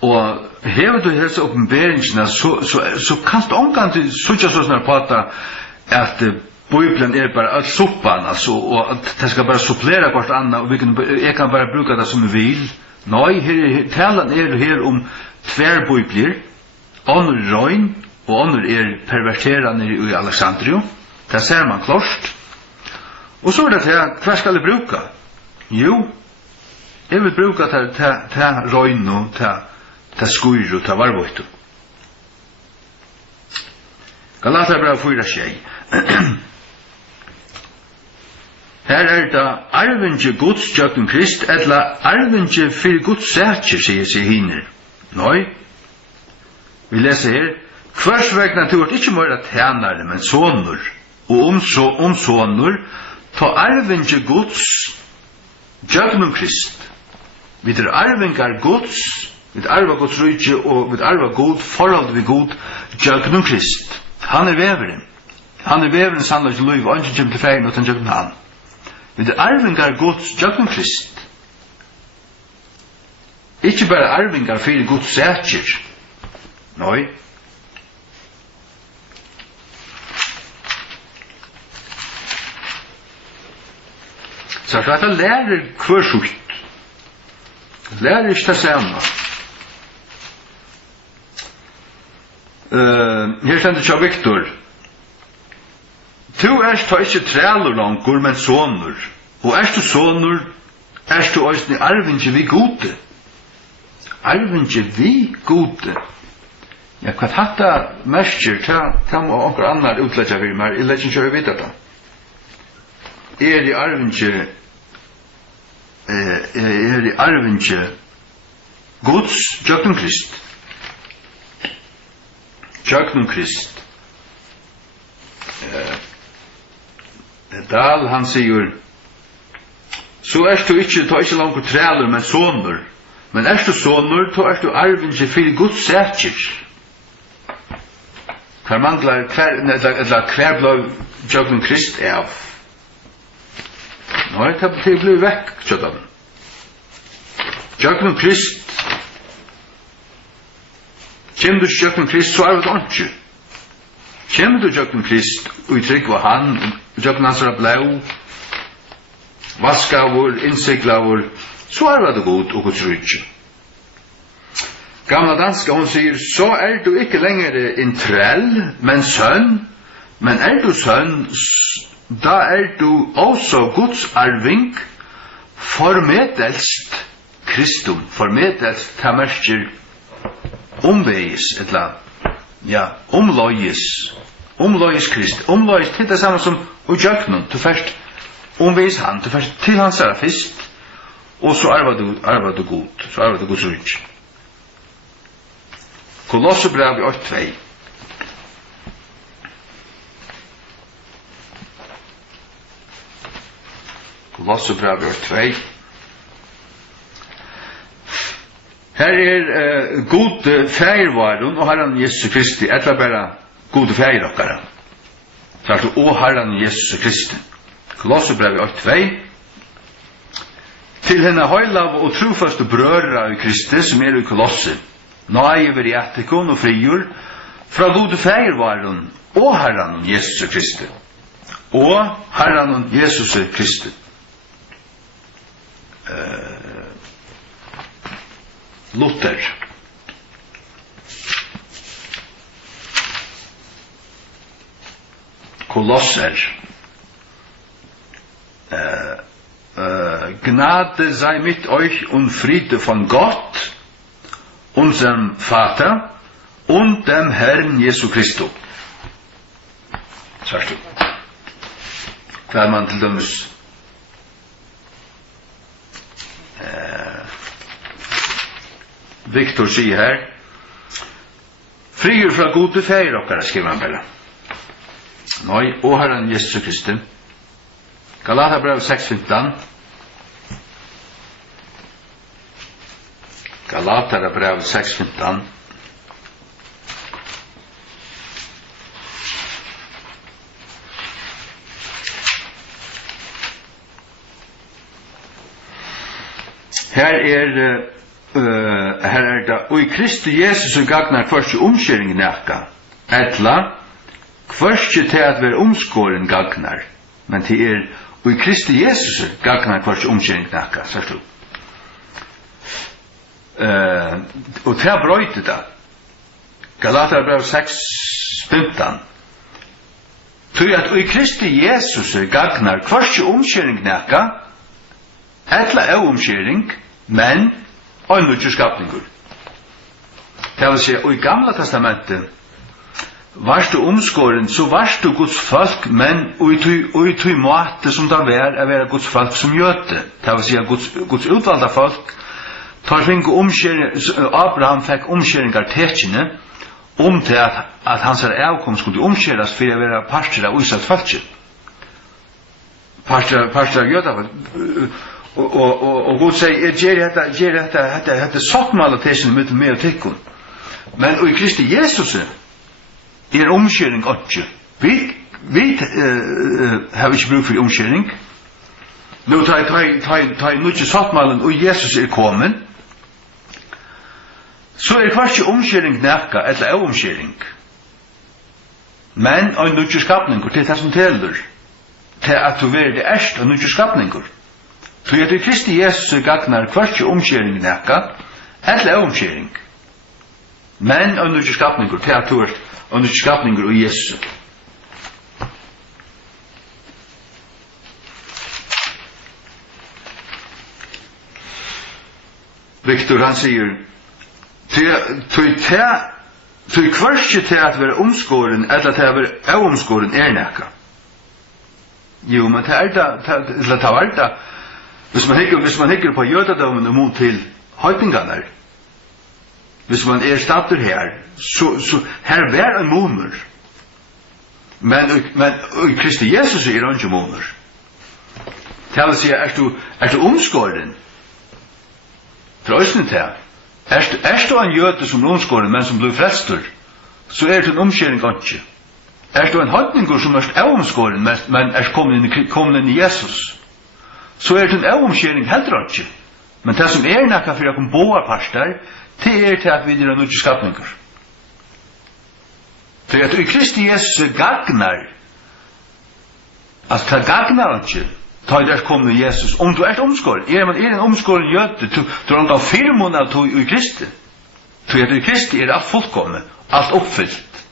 Och hever du hälsa uppenbarelserna så kan du omgång till sådana sådana prata att Bibeln är bara all soppan alltså, och att det ska bara supplera vart annat och jag kan bara bruka det som jag vill. Nej, talan är här om tvär bibler. Annor röjn och annor är perverterande i Alexandria. Det ser man klart. Och så är det här, vad ska jag bruka? Jo, jag vill bruka ta röjn och ta skur och ta varvått. Galaterbrev 4:6. Her det arvinge Guds jökn Krist, eller arvinge for Guds sætjer, sier seg hinner. Nei, vi leser her, hvers vegna du er ikke mer tjenare, men sonur, og om sonur, ta arvinge Guds jökn Krist. Vi er arvingar Guds, vi arva Guds rydje, og vi arva god, forhold vi god, jökn Krist. Han er veveren. Han er veveren sannlig til liv, og han kommer til feien, og han jökn han. Vi er arvingar Guds jökn Krist. Ikke bare arvingar fyrir Guds sætjer. Nei. Så at dette lærer hver sutt. Lærer ikke det samme. Her stender Tja Viktor. Tu erst ta ikke trælur langur, men sonur. Og erst du sonur, erst du òsni arvinge vi gode. Arvinge vi gode. Ja, hva hatta merskjer, ta må onker annar utleggja fyrir meg, jeg legger ikke å vite det. Er i arvinge Guds jökn Krist. Jökn Krist. Dal han sier så erst du ikke ta ikke langt træler men sonur men erst du sonur ta erst du arvinge fyrir Guds sætjer hver manglar hver blå jökn Krist av nå det blir vekk jökn Krist kjem du jökn Krist så det ikke kjem du jökn Krist og i trygg var han jökn hans blau vaskavur, innsiklavur så det god og Guds rydje. Gamla danska hon sier så du ikke lenger en trell men sønn men du sønn da du også Guds arving formedelst Kristum formedelst ta merker omveis etla ja, omløyes Krist omløyes til det samme som og jöknun til først omveis han til først til hans er fyrst og så arva du god så arva du Guds rydje. Kolossebrev 8:2 Kolossebrev 8:2 Her god feirvaren og Herren Jesus Kristi etla bara god feir okkara sagt du og Herren Jesus Kristi Kolossebrev 8:2 til henne høylav og trofaste brødre i Kristi som i Kolosse nøye ved hjertekon og frigjør fra gode feirvaren og Herren Jesus Kristi og Herren Jesus Kristi Luther Kolosser Gnade sei mit euch und Friede von Gott unserem Vater und dem Herrn Jesu Christus. Sørst du. Hva man til dømes Victor sier her frier fra gode feir okkara, skriver han bare. Nei, og Herren Jesus Kristi. Galaterbrev 6:15. Galaterbrev 6:15. Her er det, og i Kristi Jesus og gagnar først omskjering nekka, etla, først til at være omskåren gagnar, men til og i Kristi Jesus gagnar først omskjering nekka, sier du. Og til å brøyte det, Galaterbrev 6:15, til at og i Kristi Jesus gagnar først omskjering nekka, etla er omskjering, men og nutju skapningur. Det vil si, og i Gamla testamentet varst du omskåren, så varst du Guds folk, men og i tog måte som det er være Guds folk som gjøte. Det vil si, Guds utvalgte folk tar finke omskjering, Abraham fikk omskjeringar tekjene til at hans avkom skulle omskjeras for å være parster av Israels folket. Parster av jøda. Og Gud sier, gjør dette sattmålet til sin mitt med og tikkun. Men og i Kristi Jesus omskjering ikke. Vi har ikke bruk for omskjering. Nå tar jeg ikke sattmålet og Jesus kommet. Så hvertje omskjering nekka, eller er omskjering. Men og nødje skapninger til det som teler. Til at du vil det erst og nødje skapninger. Så at i Kristi Jesus gagnar hvertje omskjering nekka, eller er omskjering. Men og nødje skapninger til at du er og nødje skapninger og Jesus. Victor han sier, til hvertje til at være omskåren, eller til at være avomskåren nekka. Jo, men det er det, hvis man hikker på jødadommen og mot til høytingarna, hvis man stater her, så her vær en moner. Men i Kristi Jesus er han ikke moner. Det vil si, er du omskåren? Fra østen til, er du en jøde som er omskåren, men som blir frelster, så er det en omskjering ikke. Er du en høytninger som er avomskåren, men er kommet inn i Jesus, så er det en avomskjering heller ikke. Men det som er nekka for å komme boa parster, det er til at vi er nødvendig skapninger. For at i Kristi Jesus gagnar, altså det gagnar ikke, ta i der kommer Jesus, om du er omskåren, er en omskåren jøde, du har en 4 måneder tog i Kristi. For at i Kristi er alt fullkomne, alt oppfyllt.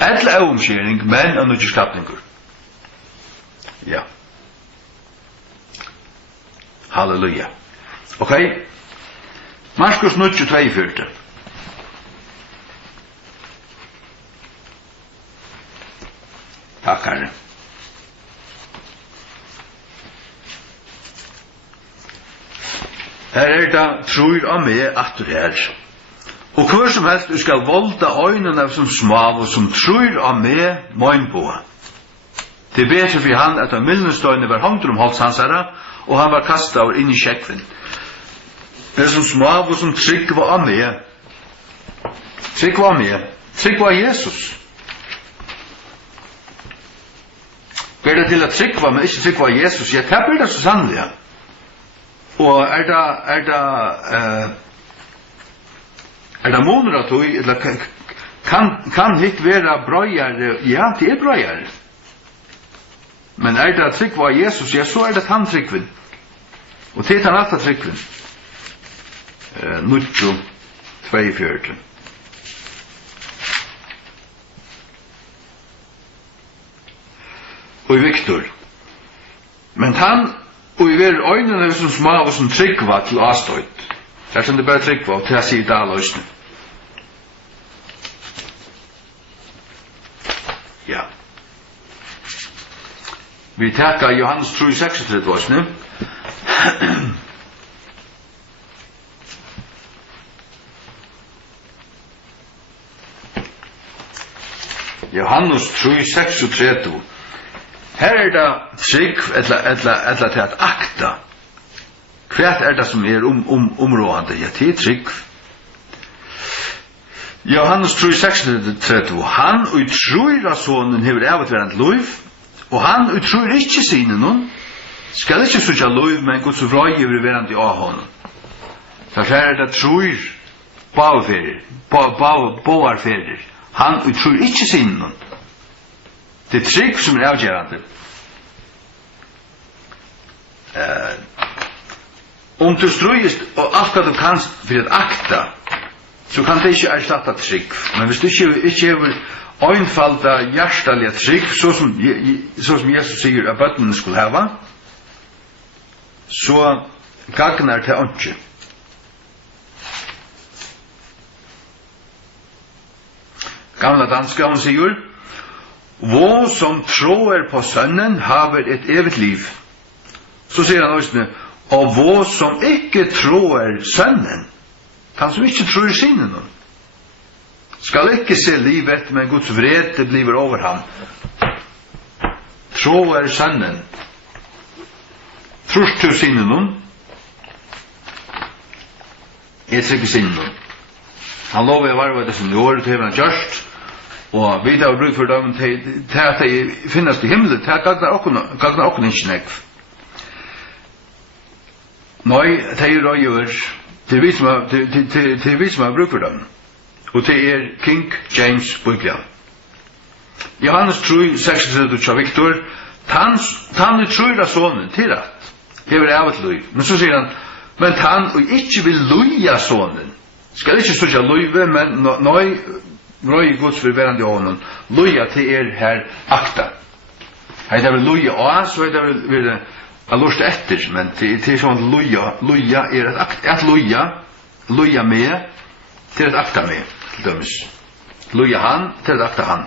Eller er omskjering, men av nødvendig skapninger. Ja. Halleluja. Ok. Markus 9:42. Takk, Herre. Her er det tror av meg at du er. Og hver som helst du skal volda øynene som smav og som tror av meg møgn på. Det er bedre for han at av millenstøyne var hånd om hals hans herre, og han var kastet over inn i kjekven. Det er som smav og som trygg var av meg. Trygg var av meg. Trygg var Jesus. Ber det til at trygg var, men ikke trygg var Jesus. Ja, det ber det så sannelig. Og er det måneder at du, eller kan hitt være brøyere? Ja, det er brøyere. Men er det trygg var Jesus, ja, så er det han tryggven. Og det er han alltid tryggven. 9:42. Og i Victor. Men han, og i ver øynene som smav og som tryggva til avstøyt. Det er som det bare tryggva, og til å si det alle øyne. Ja. Vi tackar Johannes 3:36 oss nu. Johannes 3:36. Her det trygg eller til at akta. Hvert det som områdende? Ja, det trygg. Johannes 3:36. Han utrur av sonen hever avutverant loiv, og han utrur ikkje sine noen, skal ikkje sutja loiv, men Guds vrøy hever verant i ahonen. Her det trur boarferir. Han utrur ikkje sine noen. Det trygg som avgjerande. Om du strøyest og alt hva du kan for at akta, så kan det ikke erstatta trygg. Men hvis du ikke hever øynfalda hjertalige trygg, så som Jesus sier at bøttene skulle hava, så gagnar til åndsje. Gamla danska hon sier, «Vå som tror på sønnen haver et evigt liv.» Så sier han også, «Og vå som ikke tror sønnen, han som ikke tror synen noen, skal ikke se livet, men Guds vrede bliver over ham. Tror sønnen, tror du synen noen, jeg tror ikke synen noen. Han lover jeg varve det som i året til han gjørst, og vi har bruk for dem til at de finnes til himmelen, til at gagnar okken ikke nekv. Nei, det er gjør, til vi som har bruk for dem, og det King James Biblia. Johannes 3:36 av Victor, han tror av sonen til at, hever av et løy, men så sier han, men han og ikke vil løya sonen, skal ikke stå løyve, men nøy, røy Guds forverande i hånden, løya til her akta. Her det vil løya av, så det vil jeg lust etter, men til sånn løya er at løya med, til at akta med, til dømes. Løya han, til at akta han.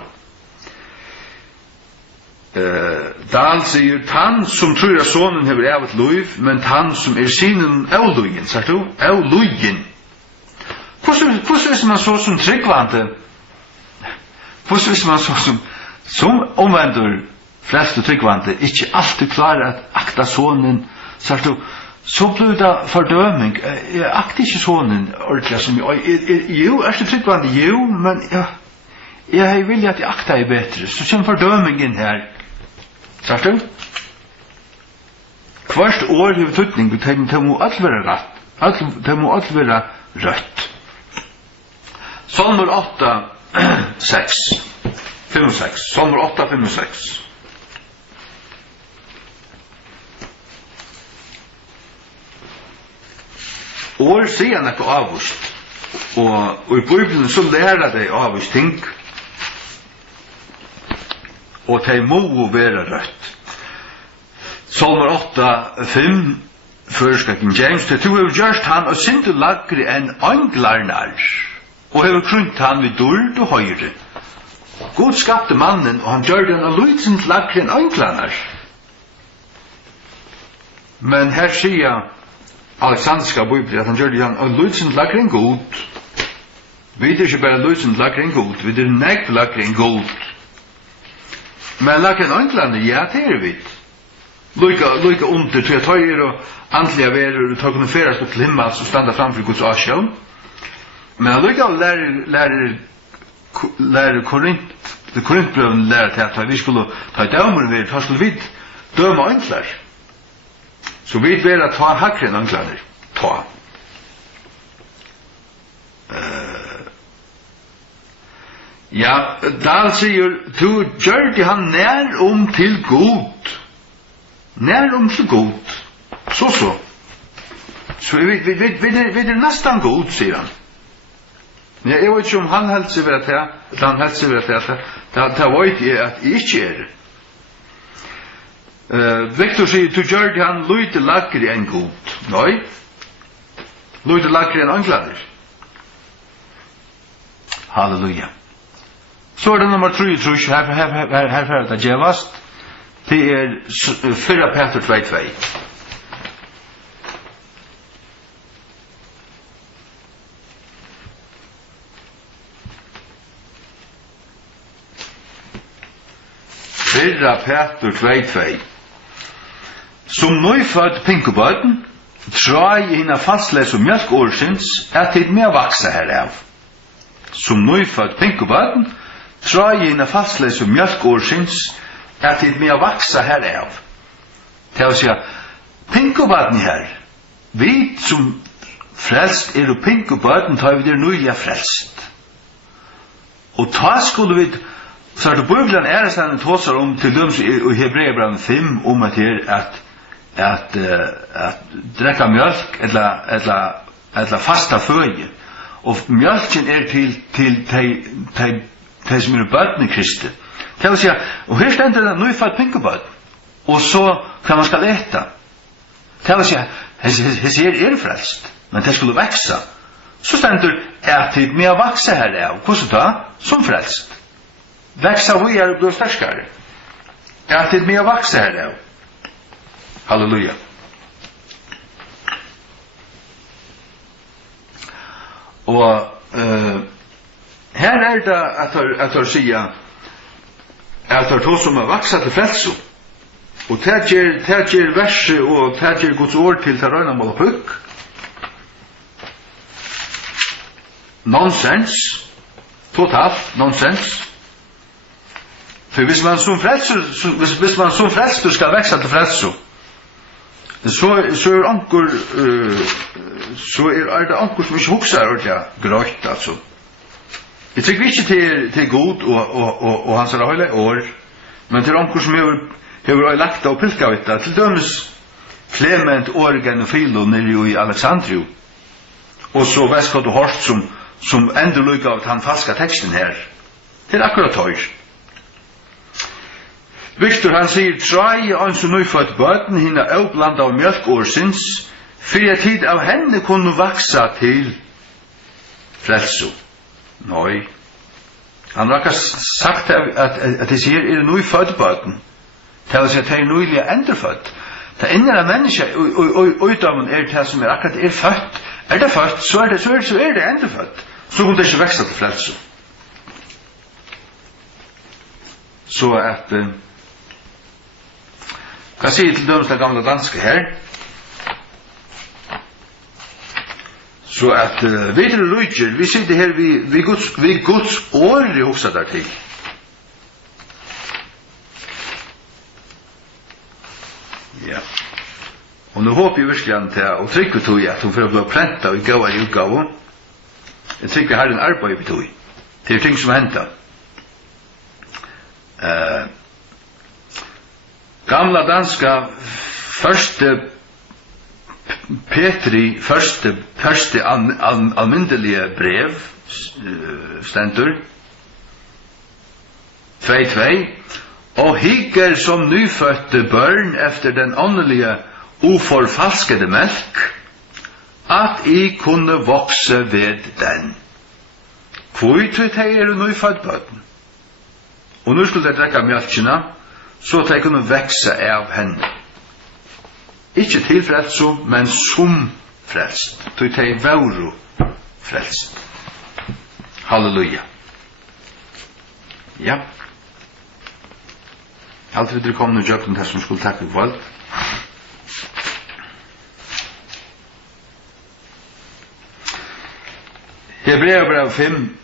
Dahl sier, «Tann som tror at sonen hever av et løyv, men tann som synen av løyen», sier du? Av løyen. Hvordan hvis man så som tryggvante? Hvordan hvis man så som omvendur flest tryggvante ikke alltid klarer at akta sonen, sier du, så blir det fordøming. Jeg akter ikke sonen ordentlig som jo, er det tryggvante? Jo, men jeg vil at jeg akta er bedre. Så kommer fordømingen her. Sier du? Hvert år har tøtning, det må alt være rett. Det må alt være rødt. Salmer 8, 6. 5 og 6. Salmer 8, 5 og 6. År sier han ikke avvust. Og i Bibelen så lærer de avvust ting. Og de må være rødt. Salmer 8, 5. Først King James. Det to har gjørst han og synte lagre enn anglarnar. Og hever krunt han ved dård og høyre. God skapte mannen, og han gjør den av lydsent lagre enn anglarnar. Men her sier Alexandriska Bibelen at han gjør den av lydsent lagre enn god. Vi er ikke bare lydsent lagre enn god, vi er nekv lagre enn god. Men lagre enn anglarnar, ja, det er vi. Lykka under til at høyre og andlige verer og tog kunne ferast og klimmast og standa framfor Guds asjøn. Men allikevel lærer Korintbrøven lærer til at vi skulle ta i dømeren ved, da skulle vi døme ønklar. Så vi vil ta hakre enn ønklarner. Ta. Ja, Dahl sier, du gjør det han nær om til god. Nær om til god. Så. Så vi er nesten god, sier han. Jeg vet ikke om han helst seg ved at han helst seg ved at det vet jeg at jeg ikke er. Victor sier, du gjør det han lydde lagre enn god. Nei. Lydde lagre enn anglader. Halleluja. Så det nummer 3, här för det gevast. Det 4 Peter 2:2. Fyrra Peter 2:2. Som nøyfødd pinkebøten, trai i hina fastles og mjölkårsins, at tid med vaksa herav. Som nøyfødd pinkebøten, trai i hina fastles og mjölkårsins, at tid med vaksa herav. Det vil si, pinkebøten her, vi som frelst er og pinkebøten, tar vi der nøylig frelst. Og ta skulle vi, så det Bibelen er sånn tåser om til dem i Hebreerbrevet 5 om at drekka mjölk eller fasta føje. Og mjölken er til de som er bøtten i Kristi. Det vil si, og her stender det nøyfødt pinkebøt, og så kan man skal ete. Det vil si, hese her er frelst, men det skulle veksa. Så stender at tid med å vaksa her av. Hvordan da? Som frelst. Växa vi är då starkare. Att det mer växa här då. Halleluja. Och här är det att säga att det som har växa till frälso. Och tärger vers och tärger Guds ord till röna mål och puck. Nonsens. Totalt nonsens. För hvis man som frälsor ska växa till frälsor, så är ankor så är det ankor som inte huxar och ja grönt alltså. Jag tycker inte till god och hans hela år, men till ankor som har lagt och pilka vet till dömes Clement, Origen och Philo nere i Alexandria. Och så Westcott och Horst som ändå lyckas av han falska texten här. Det är akkurat höjst. Victor han sier trai an som nøyfødt bøten hina avblanda av mjölkårsins fyrir at tid av henne kunne vaksa til frelso. Nei. Han har sagt at det sier er nøyfødt bøten. Det vil si at det er nøylig endrefødt. Det innere menneske utdamen er det som er akkurat er født. Er det født, så er det endrefødt. Så kunne det ikke vaksa til frelso. Så at kan säga till döms den gamla danska här. Så att vi till Luigi, vi sitter här vi Guds år i också där till. Ja. Och nu hoppas jag verkligen att och trycker tog jag att hon får bli planta och gå i utgåvan. Jag tycker jag har en arbete på tog. Det är ting som händer. Gamla danska första Petri första almindeliga brev stendur 2:2 och higger som nyfödde barn efter den andliga oforfalskade mjölk att I kunde voksa ved den. Kvöjt är nyfödd barn. Och nu skulle jag dräcka mjölkina så att jag kunde växa av henne. Ikke til frelso, men som frelst. Så jag är vauro frelst. Halleluja. Ja. Allt vi kom nu jökten det som skulle takk i vald. Hebreerbrev 5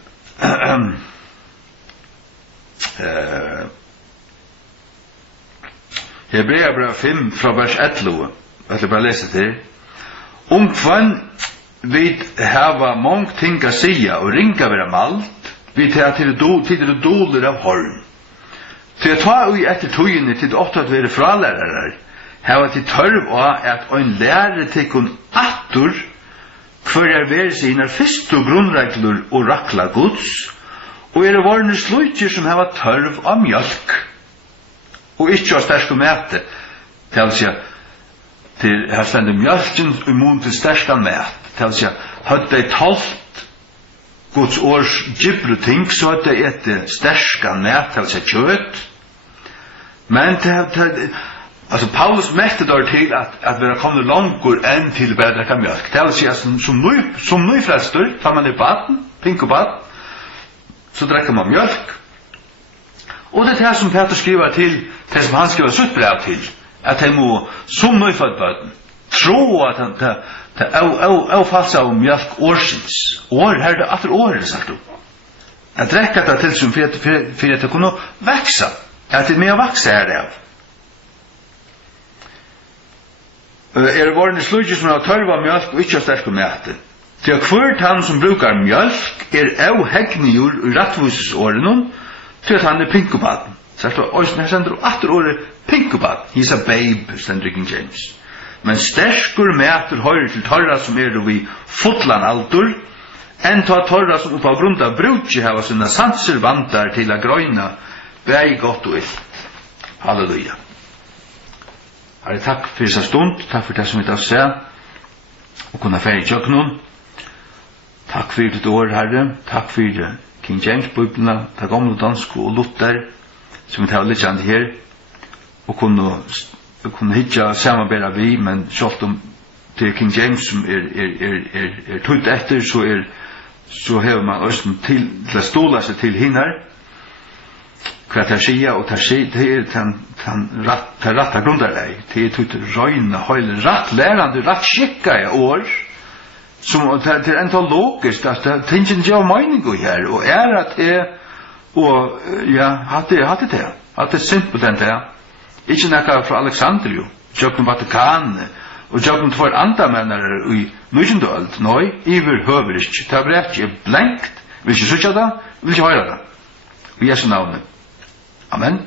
Hebreerbrev 5 fra vers 11. Jeg vil bare lese det. Kvann vi hava mångt ting a sia og ringa vera malt, vi tar til doler av horn. Til jeg tar ui etter tøyene til åtta at være fralærere, hava til tørv av at ein lærer til kun attur hver er veri sine fyrstu grunnregler og rakla gods, og er varne slutjer som hava tørv av mjölk, og ikkje av sterske mæte, til å si til her stender mjölken imot til sterske mæte, til å si høtt dei talt Guds års gibru ting, så at det etter sterskan mat, altså kjøtt. Men altså Paulus mette der til at vi har kommet langkur enn til bare drekka mjölk. Det vil si at som nøyfrelstur, tar man i baden, pink og baden, så drekker man mjölk. Og det er det som Peter skriver til, det som han skriver sutt brev til, at de må, som nøyfødt baden, tro at det er falsk av mjölk årsins. År, her er det atter året, sagt du. Jeg drekker det til som for at det kunne veksa. At det er med å vekse her det av. Det vårende sludje som har tørva mjölk og ikke sterk og mæte. Til hvert han som brukar mjölk av hegnigur i rettvisesåren til at han pinkobaden. Så her sender du atter året pinkobaden. He's a babe, sender King James. Men sterkur mæter høyre til tørra som vi fotlan aldur, enn ta tørra som på grunn av brukje hava sina sanser vandar til a grøyna bæg godt og illt. Halleluja. Herre, takk for disse stund, takk for det som vi tar se, og kunne fære i kjøkkenen. Takk for ditt år, Herre, takk for King James-bibelene, takk om dansk og Luther, som vi tar litt kjent her, og kunne hitja samarbeida vi, men selv om det er King James som tøyt etter, så hever man også til å ståle seg til hinner, hva det sier, og det er den rette grunderleg, det er tøyt røyne, høyne, rett lærende, rett skikka år, som det er enda logisk, at det er ikke en mening her, og at det og ja, hatt det simpelthen det, ikke nekka fra Alexandria, Jøkken Vatikan, og Jøkken for andre mennere i Nujendøld, nei, iver høver ikke, det er ikke blenkt, vil ikke sutja det, vil ikke høre det, i Jesu navnet. Amen.